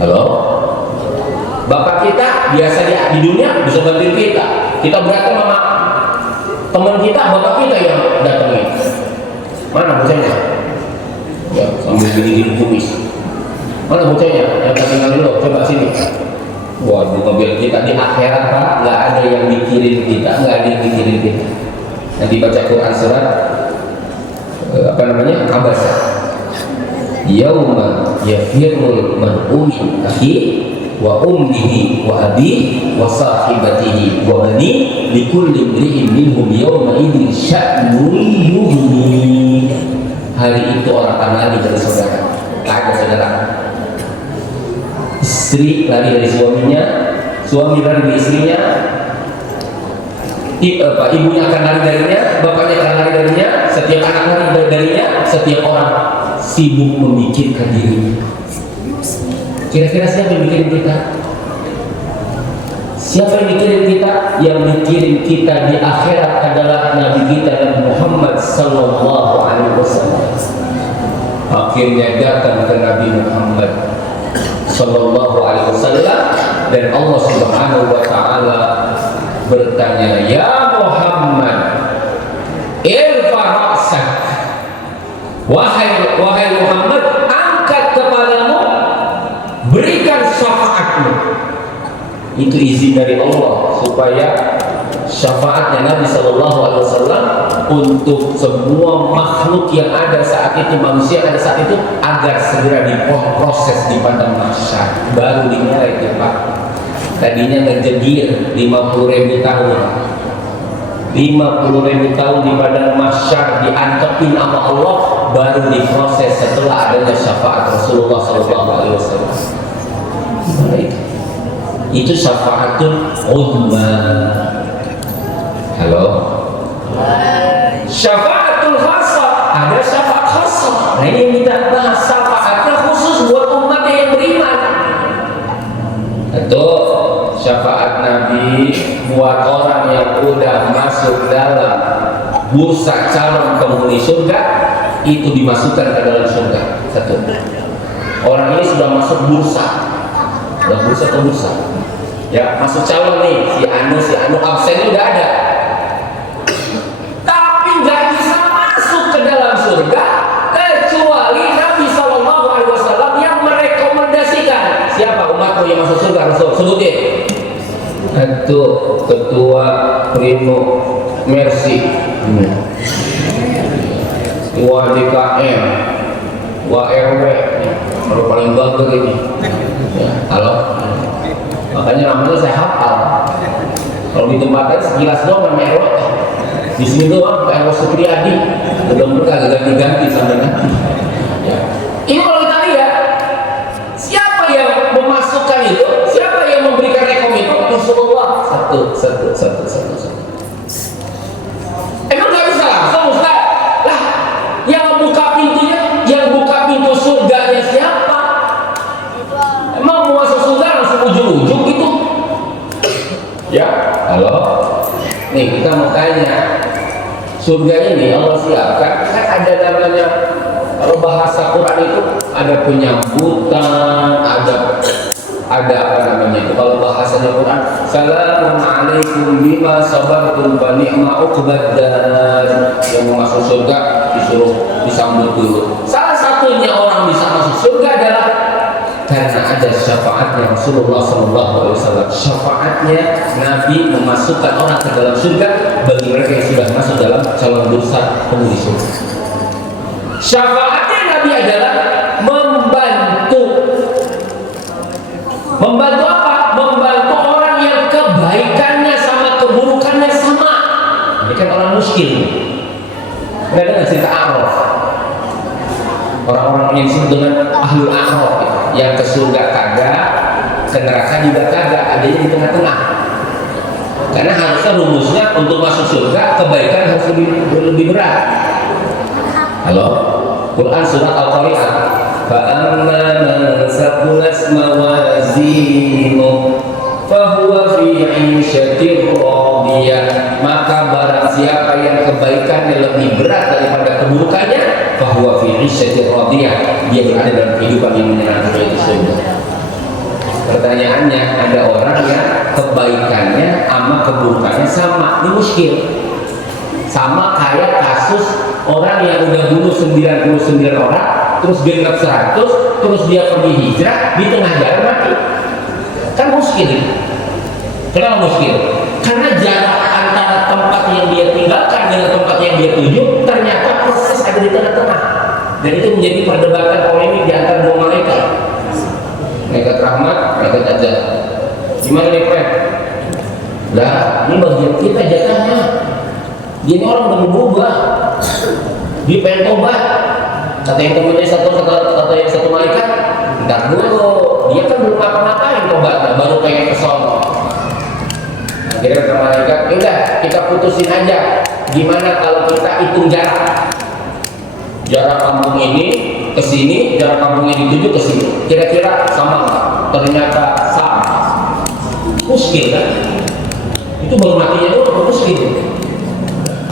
Halo, bapak kita biasa di dunia bisa bantuin kita. Kita berantem sama teman kita, bapak kita yang datangin. Mana bocahnya? Ya, sambil gini-gini kumis. Mana bocahnya? Yang tinggal dulu, coba sini. Waduh, mobil kita di akhirat Pak, nggak ada yang mikirin kita, nggak ada yang mikirin kita. Nanti baca Quran surat apa namanya? Abasa. Yauma yafirul mar'u min akhi wa ummihi wa abihi wa sahibatihi wa bani likulli imri'in minhum yawma idzin sya'nun yughni. Hari itu orang akan lari dari saudara. Ada saudara. Istri lari dari suaminya, suami lari dari istrinya, ibunya akan lari darinya, bapaknya akan lari darinya, setiap anak lari darinya, setiap orang sibuk memikirkan dirinya. Kira-kira siapa yang mikirin kita? Siapa yang mikirin kita? Yang mikirin kita di akhirat adalah Nabi kita Nabi Muhammad sallallahu alaihi wasallam. Akhirnya datang ke Nabi Muhammad sallallahu alaihi wasallam dan Allah Subhanahu wa taala bertanya, "Ya Muhammad, irfa ra'sak." Wahai Muhammad, angkat kepalamu, berikan syafaatmu. Itu izin dari Allah supaya syafaatnya Nabi sallallahu alaihi wasallam untuk semua makhluk yang ada saat itu, manusia yang ada saat itu, agar segera diproses di padang mahsyar. Baru dimulai itu Pak. Tadinya ngejegir 50.000 tahun. 50.000 tahun di padang mahsyar diantepin sama Allah, baru diproses setelah adanya syafaat Rasulullah sallallahu alaihi wasallam. Itu syafaatul uzma. Halo. Syafaatul khassa, ada syafaat khassa. Nah ini yang kita bahas, syafaatnya khusus buat umat yang beriman. Atau syafaat Nabi buat orang yang udah masuk dalam bursa calon penghuni surga, itu dimasukkan ke dalam surga. Satu, orang ini sudah masuk bursa, bursa ke bursa, ya masuk calon nih, si anu absennya udah ada, tapi nggak bisa masuk ke dalam surga kecuali Nabi Sallallahu Alaihi Wasallam yang merekomendasikan. Siapa umatmu yang masuk surga? Rasul sebutin. Itu ketua Primo Mercy, ketua DKM, ketua RW, baru paling bagus ini. Ya, halo. Makanya namanya saya hafal. Kalau di tempatnya sekilas doang namanya RW. Di sini doang Pak RW Supriyadi. Mudah-mudahan kagak ganti-ganti sampai nanti. Ya. Ini kalau kita lihat, siapa yang memasukkan itu? Siapa yang memberikan rekom itu? Rasulullah. Satu. Ya, halo. Nih kita mau tanya, surga ini Allah siapkan kan ada namanya, kalau bahasa Quran itu ada penyambutan, ada apa namanya itu, kalau bahasanya Quran, Assalamun alaikum bima sabartum wa ni'ma uqbaddar. Yang mau masuk surga disuruh disambut dulu. Salah satunya orang bisa masuk surga adalah karena ada syafaatnya Rasulullah SAW. Syafaatnya Nabi memasukkan orang ke dalam surga bagi mereka yang sudah masuk dalam calon bursa penghuni surga. Syafaatnya Nabi adalah membantu apa? Membantu orang yang kebaikannya sama keburukannya sama. Ini kan orang muskil. Ada nggak cerita A'raf? Orang-orang yang disebut dengan ahlul A'raf gitu, yang ke surga kagak, ke neraka juga kagak, adanya di tengah-tengah. Karena harusnya rumusnya untuk masuk surga kebaikan harus lebih berat. Halo, Quran surat Al-Qari'ah. فَأَمَّا مَنْ ثَقُلَتْ مَوَازِينُهُ فَهُوَ فِي عِيشَةٍ رَاضِيَةٍ. Maka barang siapa yang kebaikannya lebih berat daripada keburukannya, فَهُوَ فِي عِيشَةٍ رَاضِيَةٍ, dia berada dalam kehidupan yang menyenangkan, yaitu surga. Pertanyaannya, ada orang yang kebaikannya sama keburukannya sama, ini muskil. Sama kayak kasus orang yang udah bunuh 99 orang, terus genap 100, terus dia pergi hijrah, di tengah jalan mati. Kan muskil. Kenapa muskil? Karena jarak antara tempat yang dia tinggalkan dengan tempat yang dia tuju ternyata proses ada di tengah-tengah. Dan itu menjadi perdebatan polemik di antara dua malaikat. Malaikat rahmat, malaikat azab. Gimana nih, Fred? Lah, ini bagian kita jatahnya. Dia ini orang udah berubah. Dia pengen tobat. Kata yang temennya kata yang satu malaikat, entar dulu, dia kan belum ngapa-ngapain tobatnya, baru pengen kesono. Akhirnya kata malaikat, udah kita putusin aja. Gimana kalau kita hitung jarak? Jarak kampung ini ke sini, jarak kampung yang dituju ke sini. Kira-kira sama nggak? Ternyata sama. Muskil kan? Itu baru matinya itu muskil.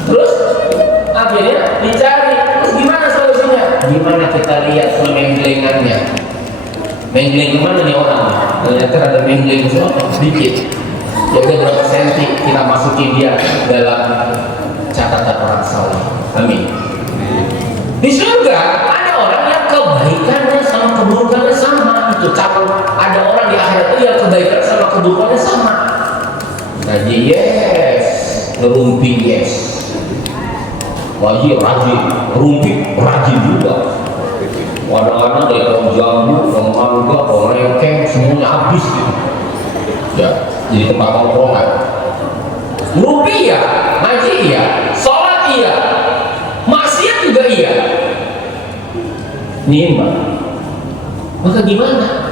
Terus akhirnya dicari, terus gimana solusinya? Gimana kita lihat menggelengannya? Menggeleng kemana nih orang? Ternyata ada menggeleng sedikit. Jadi berapa senti kita masukin dia dalam catatan orang saleh. Amin. Di surga ada orang yang kebaikannya sama keburukannya sama. Itu calon. Ada orang di akhirat itu yang kebaikan sama keburukannya sama. Ngaji yes, ngerumpi yes. Wajib rajin, rumpi rajin juga. Kadang-kadang dari pohon jambu, pohon mangga, pohon lengkeng, semuanya habis gitu. Ya, jadi tempat tongkrongan. Rumpi ya, ngaji iya, sholat iya, maksiat juga iya. Nimba. Maka gimana?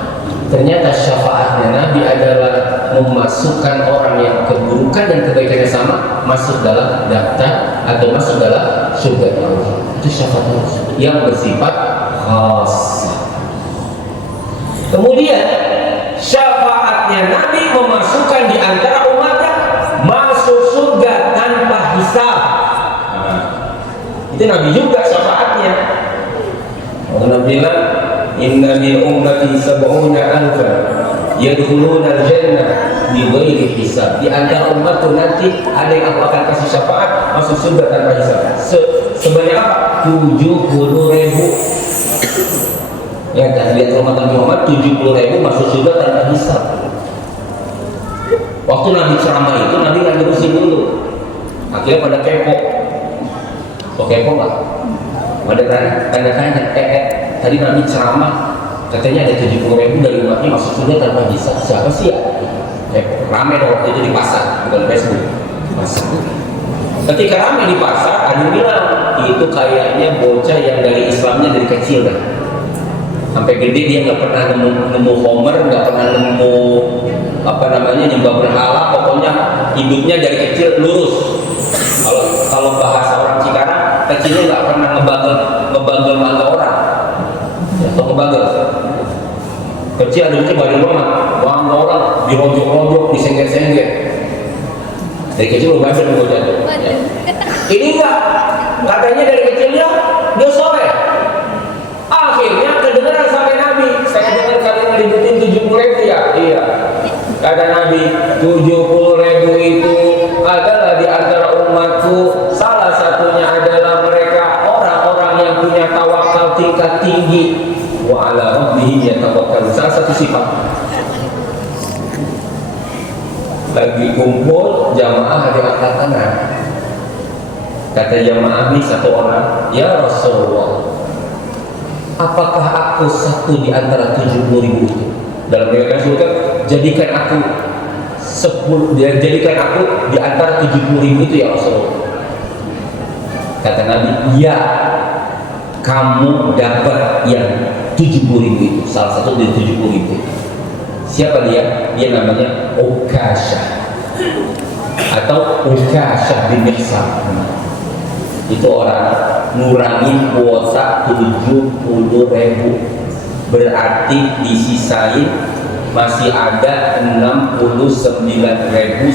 Ternyata syafaatnya Nabi adalah memasukkan orang yang keburukan dan kebaikannya sama masuk dalam daftar atau masuk dalam surga Allah. Itu syafaat yang bersifat khas. Kemudian syafaatnya Nabi memasukkan di antara umatnya masuk surga tanpa hisab. Itu Nabi juga syafaatnya. Allah bilang, Inna min ummati sab'una alfa yadkhuluna al-jannah bighairi hisab. Di antara umatku nanti ada yang aku akan kasih syafaat masuk surga tanpa hisab. Sebanyak apa? 70.000. Ya, dan lihat umat Nabi Muhammad 70.000 masuk surga tanpa hisab. Waktu Nabi ceramah itu Nabi nggak ngurusin dulu. Akhirnya pada kepo. Kok kepo nggak? Pada tanya-tanya, tadi Nabi ceramah katanya ada 70.000 dari umatnya masuk surga tanpa hisab. Siapa sih ya? Rame dong waktu itu di pasar, bukan Facebook. Pasar. Ketika rame di pasar, ada yang bilang itu kayaknya bocah yang dari Islamnya dari kecil dah. Sampai gede dia nggak pernah nemu Homer, nggak pernah nemu apa namanya nyembah berhala, pokoknya hidupnya dari kecil lurus. Kalau bahasa orang Cikarang, kecilnya nggak pernah ngebagel mangga orang, atau ngebagel. Kecil ada badan banget, mangga orang dirojok-rojok, disengget-sengget. Dari kecil udah badan mau jatuh. Ya. Ini enggak, katanya dari kecilnya dia soleh. Akhirnya kedengaran sampai Nabi. Saya dengar kalian ributin 70.000 ya. Iya. Kata Nabi, 70.000 itu adalah di antara umatku. Salah satunya adalah mereka orang-orang yang punya tawakal tingkat tinggi. Wa ala rabbihim yatawakkalun. Salah satu sifat. Lagi kumpul jamaah di angkat tangan. Kata jamaah ini satu orang, ya Rasulullah, apakah aku satu di antara 70.000 itu? Dalam riwayat disebutkan, jadikan aku 10, jadikan aku di antara 70.000 itu ya Rasulullah. Kata Nabi, ya, kamu dapat yang 70.000 itu, salah satu dari 70.000 itu. Siapa dia? Dia namanya Ukashah atau Ukashah bin Mihsan. Itu orang ngurangin kuota 70.000, berarti disisain masih ada 69.999.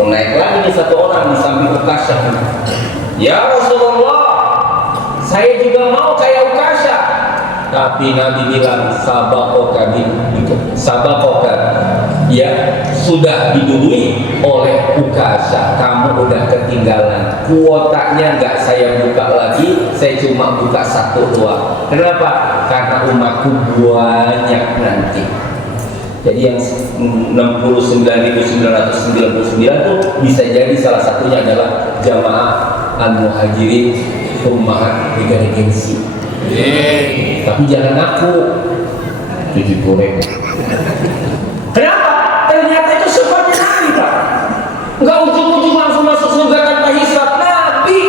Naik lagi nih satu orang di samping Ukashah. Ya Rasulullah, saya juga mau kayak Ukashah. Tapi Nabi bilang sabakoka, ya sudah didului oleh Ukashah, kamu udah ketinggalan. Kuotanya nggak saya buka lagi, saya cuma buka satu doang. Kenapa? Karena umatku banyak nanti. Jadi yang 69.999 itu bisa jadi salah satunya adalah jamaah al-muhajirin ummahat negara gengsi. Tapi jangan aku 70.000. Kenapa? Ternyata itu sifatnya Nabi, Pak. Enggak ujung-ujung langsung masuk surga tanpa hisab. Nabi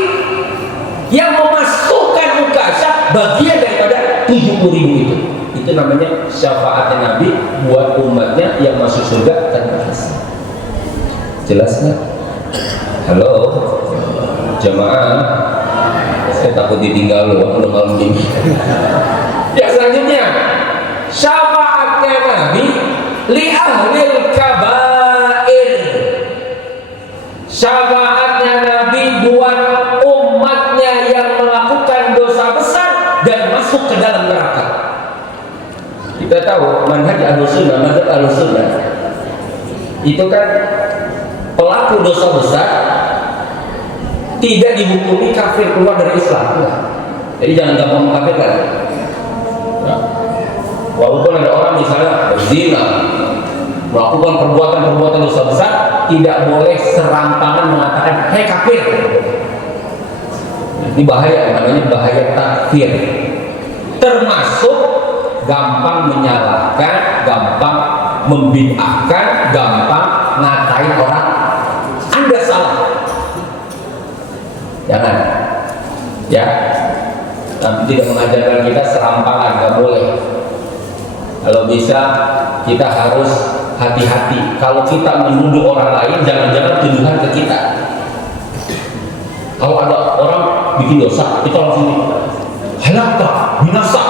yang memasukkan Ukashah bagian daripada 70.000 itu. Itu namanya syafaatnya Nabi buat umatnya yang masuk surga tanpa hisab. Jelas nggak? Halo, jamaah. Saya takut ditinggal loh kalau malam ini. Ya, selanjutnya syafaatnya Nabi li ahlil kabair. Syafaatnya Nabi buat umatnya yang melakukan dosa besar dan masuk ke dalam neraka. Kita tahu manhaj Ahlussunnah, manhaj Ahlussunnah itu kan pelaku dosa besar tidak dihukumi kafir keluar dari Islam. Jadi jangan gampang mengkafirkan. Ya. Walaupun ada orang misalnya berzina, melakukan perbuatan-perbuatan dosa besar, tidak boleh serampangan mengatakan hei kafir. Ini bahaya, namanya bahaya takfir. Termasuk gampang menyalahkan, gampang membid'ahkan, gampang ngatain orang Anda salah. Jangan, ya. Tapi tidak mengajarkan kita serampangan, nggak boleh. Kalau bisa kita harus hati-hati. Kalau kita menuduh orang lain, jangan-jangan tuduhan ke kita. Kalau ada orang bikin dosa, kita langsung halaka, binasa.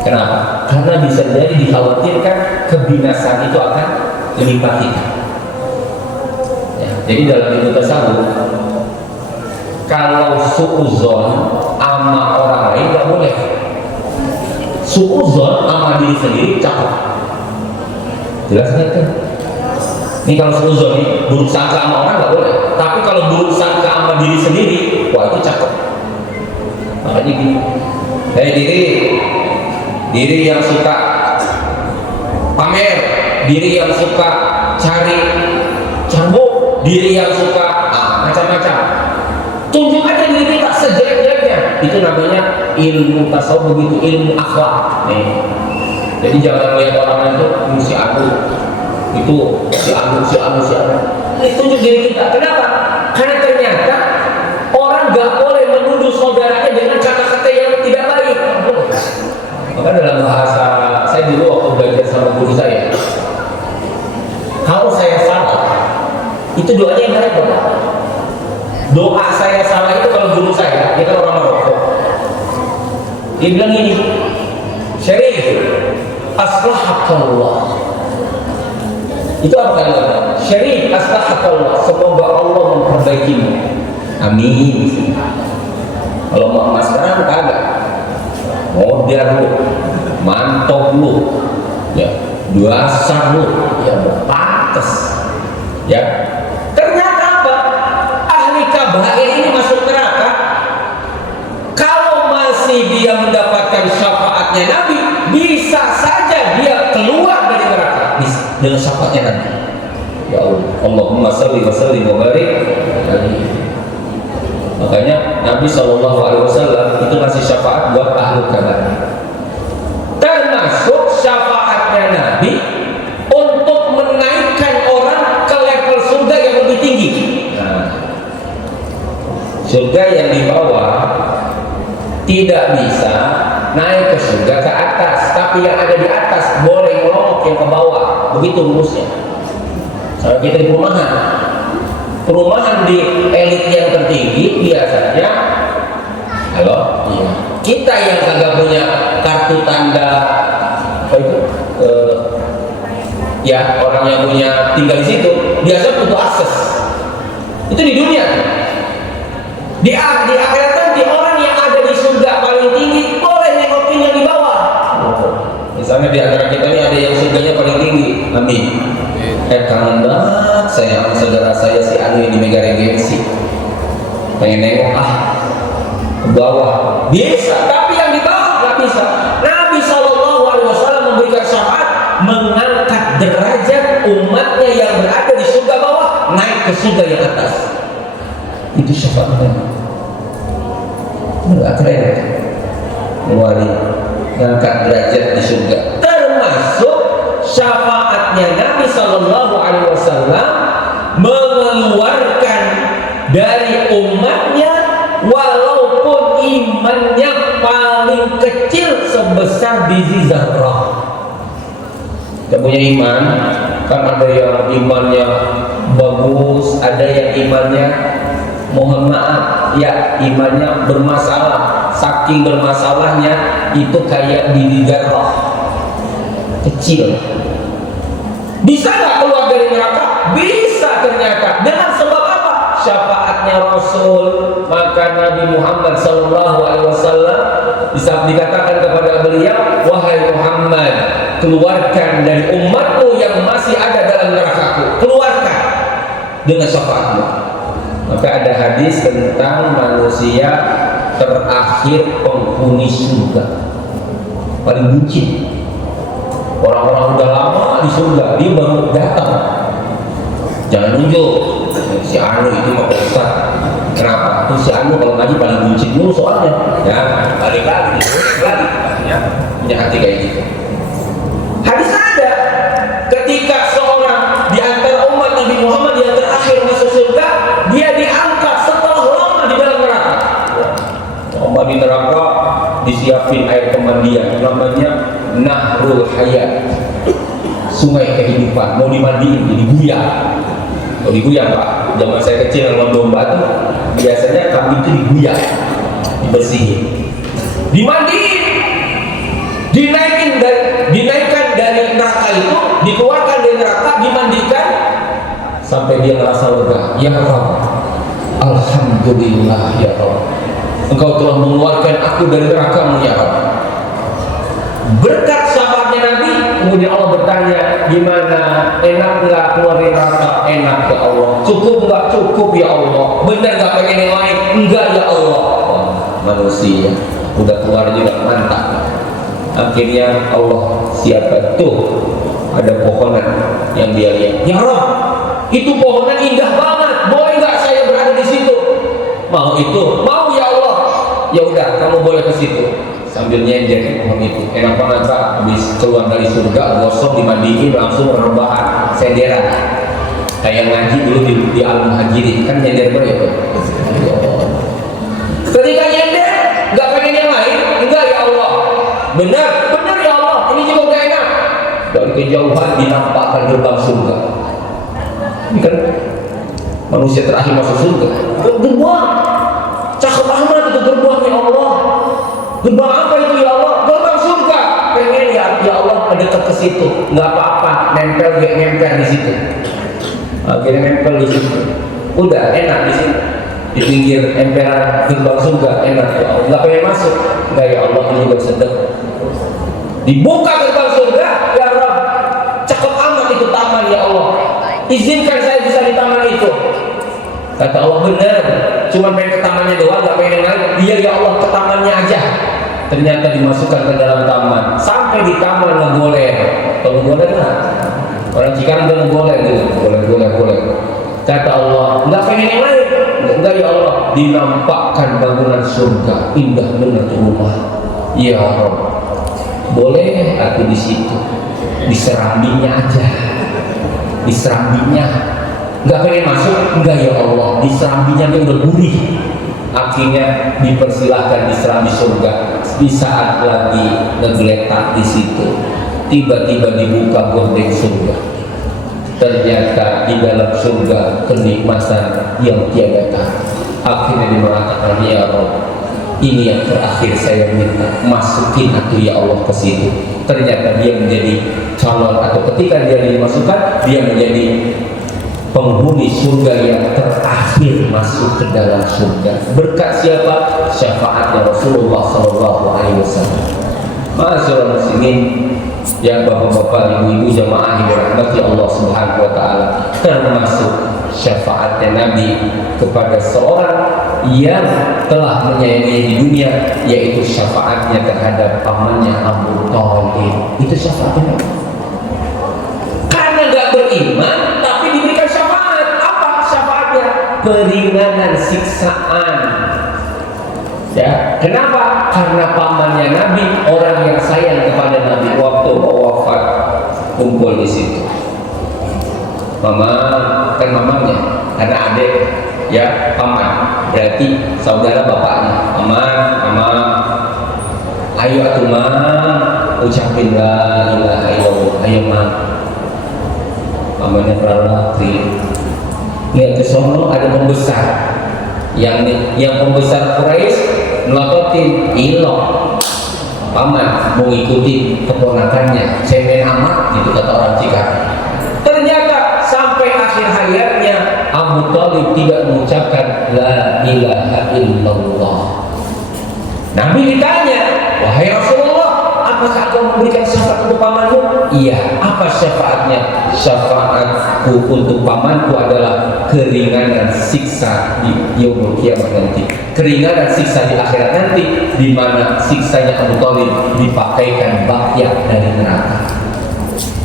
Kenapa? Karena bisa jadi dikhawatirkan kebinasaan itu akan menimpa kita. Jadi dalam ilmu tasawuf, kalau suudzon sama orang lain nggak boleh. Suudzon sama diri sendiri cakep. Jelas nggak kan? Ini kalau suudzon nih buruk sangka sama orang nggak boleh. Tapi kalau buruk sangka sama diri sendiri, wah itu cakep. Makanya gini, hei diri yang suka pamer, diri yang suka cari cambuk, diri yang suka macam-macam, tunjuk aja diri kita sejelek-jeleknya. Itu namanya ilmu tasawuf, begitu ilmu akhlak nih. Jadi jangan lihat orang itu si aku itu si anu. Tunjuk diri kita. Kenapa? Karena ternyata orang gak boleh menuduh saudaranya dengan kata-kata yang tidak baik. Maka dalam bahasa saya dulu waktu belajar sama guru saya, kalau saya salah, itu doanya yang baik. Doa saya salah itu kalau guru saya, dia kan orang Maroko, dia bilang ini, Syarif, aslah astaghfirullah. Itu apa kalimat? Syarif astaghfirullah. Semoga Allah memperbaikimu. Amin. Kalau mau emas sekarang kagak. Modal lu, mantap lu, ya, dasar lu, ya pantas. Ya. Ternyata apa? Ahli kabair ini masuk neraka. Kalau masih dia mendapatkan syafaatnya Nabi, bisa saja dia keluar dari neraka dengan syafaatnya Nabi. Ya Allah, Allahumma shalli wa sallim wa barik alaihi. Makanya Nabi SAW itu ngasih syafaat buat ahli kabair. Termasuk syafaatnya Nabi untuk menaikkan orang ke level surga yang lebih tinggi. Nah, surga yang di bawah tidak bisa naik ke surga ke atas, tapi yang ada di atas boleh ngelongok yang ke bawah. Begitu rumusnya. Kalau kita di perumahan di elit yang tertinggi biasanya, halo, iya, kita yang kagak punya kartu tanda apa itu, ya orang yang punya tinggal di situ biasa butuh akses. Itu di dunia. Di akhirat nanti orang yang ada di surga paling tinggi boleh nengokin yang di bawah. Misalnya di antara kita ini ada yang surganya paling tinggi, amin. Kangen banget saya sama saudara saya si Anu yang di Mega Regency. Pengen nengok ke bawah. Bisa, tapi yang di bawah nggak bisa. Nabi SAW memberikan syafaat mengangkat derajat umatnya yang berada di surga bawah naik ke surga yang atas. Itu syafaatnya. Nggak keren. Mewali mengangkat derajat di surga. Termasuk syafaatnya Nabi SAW mengeluarkan dari umatnya walaupun imannya paling kecil sebesar biji zarrah. Kita punya iman, kan ada yang imannya bagus, ada yang imannya mohon maaf, ya imannya bermasalah. Saking bermasalahnya itu kayak biji zarrah kecil. Bisa nggak keluar dari neraka? Bisa ternyata. Dengan sebab apa? Syafaatnya Rasul. Maka Nabi Muhammad SAW bisa dikatakan kepada beliau, wahai Muhammad, keluarkan dari umatmu yang masih ada dalam nerakaku. Keluarkan dengan syafaatmu. Maka ada hadis tentang manusia terakhir penghuni surga, paling bucin. Orang-orang udah lama di surga, dia baru datang. Jangan nunjuk si Anu itu mau Ustaz. Kenapa? Itu si Anu kalau ngaji paling buncit dulu soalnya. Ya, balik lagi, ya, punya hati kayak gitu. Hadis ada ketika seorang di antara umat Nabi Muhammad yang terakhir masuk surga, dia diangkat setelah lama di dalam neraka. Lama di neraka disiapin air pemandian, namanya Nahrul Hayat, sungai kehidupan. Mau dimandiin, jadi buaya. Kalau diguyah Pak, zaman saya kecil lawan domba tuh biasanya kambing itu diguyah, dibersihin, dimandiin, dinaikkan dari neraka itu, dikeluarkan dari neraka, dimandikan sampai dia merasa lega. Ya Allah, alhamdulillah ya Allah, Engkau telah mengeluarkan aku dari neraka-Mu ya Allah. Berkat syafaatnya Nabi, kemudian Allah bertanya, gimana? Enak nggak keluar dari neraka? Enak ya Allah. Cukup nggak? Cukup ya Allah. Benar nggak pengen yang lain? Enggak ya Allah. Oh, manusia udah keluar juga mantap. Akhirnya Allah siapa tuh? Ada pohonan yang dia lihat. Ya Rob, itu pohonan indah banget. Boleh nggak saya berada di situ? Mau itu? Mau ya Allah. Ya udah, kamu boleh ke situ. Sambil nyender pohon itu, enak banget Pak. Habis keluar dari surga, gosok, dimandiin, langsung rebahan, senderan. Kayak ngaji dulu di Al-Muhajirin, kan nyender banget ya. Ketika nyender, nggak pengen yang lain, enggak ya Allah. Benar ya Allah, ini juga gak enak. Dari kejauhan dinampakkan gerbang surga. Ini kan manusia terakhir masuk surga. Gerbang, cakep amat itu gerbangnya Allah. Gerbang apa itu ya Allah? Gerbang surga. Pengen ya Allah mendekat ke situ, nggak apa-apa, nempel di situ. Akhirnya nempel di situ. Udah enak di situ. Di pinggir emperan gerbang surga enak ya Allah. Nggak pengen masuk, nggak ya Allah ini juga sedek. Dibuka gerbang surga, ya Rabb, cakep amat itu taman ya Allah. Izinkan saya bisa di taman itu. Kata Allah benar, cuma pengen ke tamannya doang, nggak pengen naik. Iya ya Allah, ke tamannya aja. Ternyata dimasukkan ke dalam taman. Sampai di taman ngegoler. Kalau ngegoler nggak? Orang Cikarang udah ngegoler gitu, goler. Kata Allah, nggak pengen yang lain. Enggak ya Allah, dinampakkan bangunan surga, indah benar rumah. Ya Rabb, boleh aku di situ, di serambinya aja, di serambinya. Nggak pengen masuk, enggak ya Allah, di serambinya dia udah gurih. Akhirnya dipersilahkan di serambi surga. Di saat lagi ngegeletak di situ, tiba-tiba dibuka gorden surga. Ternyata di dalam surga kenikmatan yang tiada tara. Akhirnya dia mengatakan, ya Rabb, ini yang terakhir saya minta, masukin aku ya Allah ke situ. Ternyata dia menjadi calon, atau ketika dia dimasukkan, dia menjadi penghuni surga yang terakhir masuk ke dalam surga. Berkat siapa? Syafaatnya Rasulullah SAW. Masyaallah muslimin, yang bapak-bapak, ibu-ibu, jamaah yang dirahmati Allah Subhanahu wa taala, termasuk syafaatnya Nabi kepada seorang yang telah menyayangi di dunia, yaitu syafaatnya terhadap pamannya Abu Thalib. Itu syafaatnya Nabi. Karena gak beriman tapi diberikan syafaat. Apa syafaatnya? Keringanan siksaan. Ya, kenapa? Karena pamannya Nabi, orang yang sayang kepada Nabi, waktu mau wafat kumpul di situ. Mama, kan mamanya, karena adik, ya paman, berarti saudara bapaknya. Mama, ayo atuh ma, ucapin la ilaha illallah, ayo ma. Mamanya berlatih. Lihat ke sono ada pembesar, yang pembesar Quraisy melototin ilok paman mau ikuti keponakannya, cemen amat gitu kata orang Cikarang. Ternyata sampai akhir hayatnya Abu Thalib tidak mengucapkan la ilaha illallah. Nabi ditanya, wahai Rasulullah, apakah kau memberikan syafaat untuk pamanmu? Iya. Apa syafaatnya? Syafaatku untuk pamanku adalah keringanan siksa di yaumul kiamat nanti, keringanan siksa di akhirat nanti, di mana siksanya Abu Thalib dipakaikan bakyat dari neraka.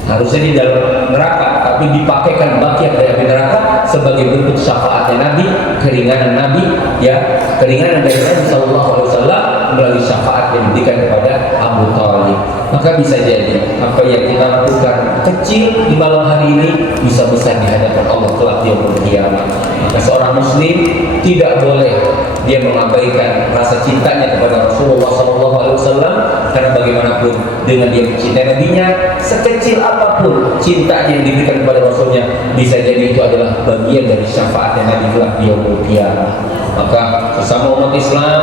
Harusnya di dalam neraka, tapi dipakaikan bakyat dari api neraka sebagai bentuk syafaatnya Nabi, keringanan Nabi, ya, keringanan dari Nabi SAW melalui syafaat yang diberikan kepada Abu Thalib. Maka bisa jadi apa yang kita lakukan kecil di malam hari ini bisa besar di hadapan Allah kelak di yaumul kiamat. Maka seorang muslim tidak boleh dia mengabaikan rasa cintanya kepada Rasulullah SAW, karena bagaimanapun dengan dia mencintai Nabinya, sekecil apapun cintanya yang diberikan kepada Rasulnya, bisa jadi itu adalah bagian dari syafaatnya Nabi kelak di yaumul kiamat. Maka sesama umat Islam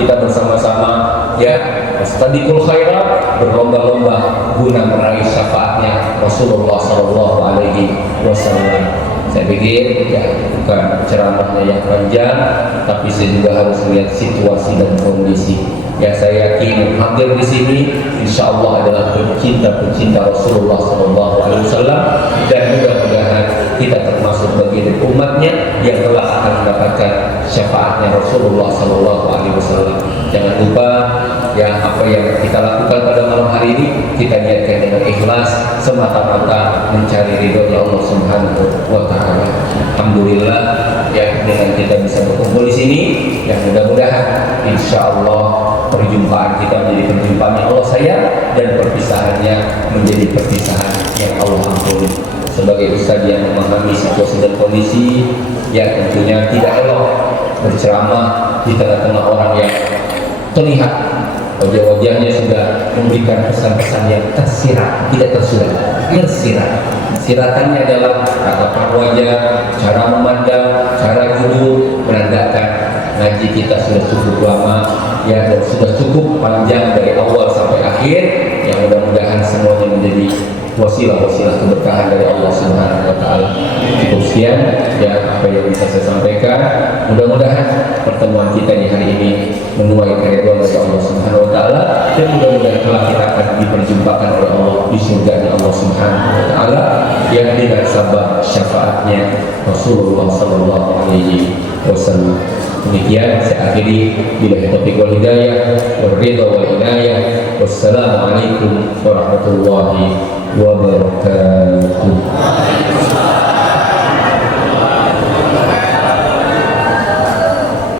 kita bersama-sama, ya, Astadiqul khairat, berlomba-lomba guna meraih syafaatnya Rasulullah SAW. Saya pikir ya bukan ceramahnya yang panjang, tapi saya juga harus melihat situasi dan kondisi. Ya, saya yakin hadir di sini insya Allah adalah pencinta Rasulullah SAW, dan mudah-mudahan kita termasuk bagian umatnya yang telah akan mendapatkan syafaatnya Rasulullah SAW. Jangan lupa ya, apa yang kita lakukan pada malam hari ini kita niatkan dengan ikhlas semata-mata mencari ridhonya Allah Subhanahu wa taala. Alhamdulillah ya, dengan kita bisa berkumpul di sini, yang mudah-mudahan insya Allah perjumpaan kita menjadi perjumpaan yang Allah sayang, dan perpisahannya menjadi perpisahan yang Allah ampuni. Sebagai ustaz yang memahami situasi dan kondisi, ya tentunya tidak elok berceramah di tengah-tengah orang yang terlihat wajah-wajahnya sudah memberikan pesan-pesan yang tersirat, tidak tersurat, tersirat. Siratannya adalah tatapan wajah, cara memandang, cara duduk, menandakan ngaji kita sudah cukup lama, ya, dan sudah cukup panjang dari awal sampai akhir. yang mudah-mudahan semuanya menjadi wasilah-wasilah keberkahan dari Allah Subhanahu wa taala. Cukup sekian ya apa yang bisa saya sampaikan. Mudah-mudahan pertemuan kita di hari ini menuai keridhaan dari Allah Subhanahu wa taala, dan mudah-mudahan kelak kita akan diperjumpakan oleh Allah di surga Allah Subhanahu wa taala yang dengan sabab syafaatnya Rasulullah sallallahu alaihi wasallam. Demikian saya akhiri, billahi taufiq wal hidayah wal ridha wal inayah. Wassalamualaikum warahmatullahi wabarakatuh.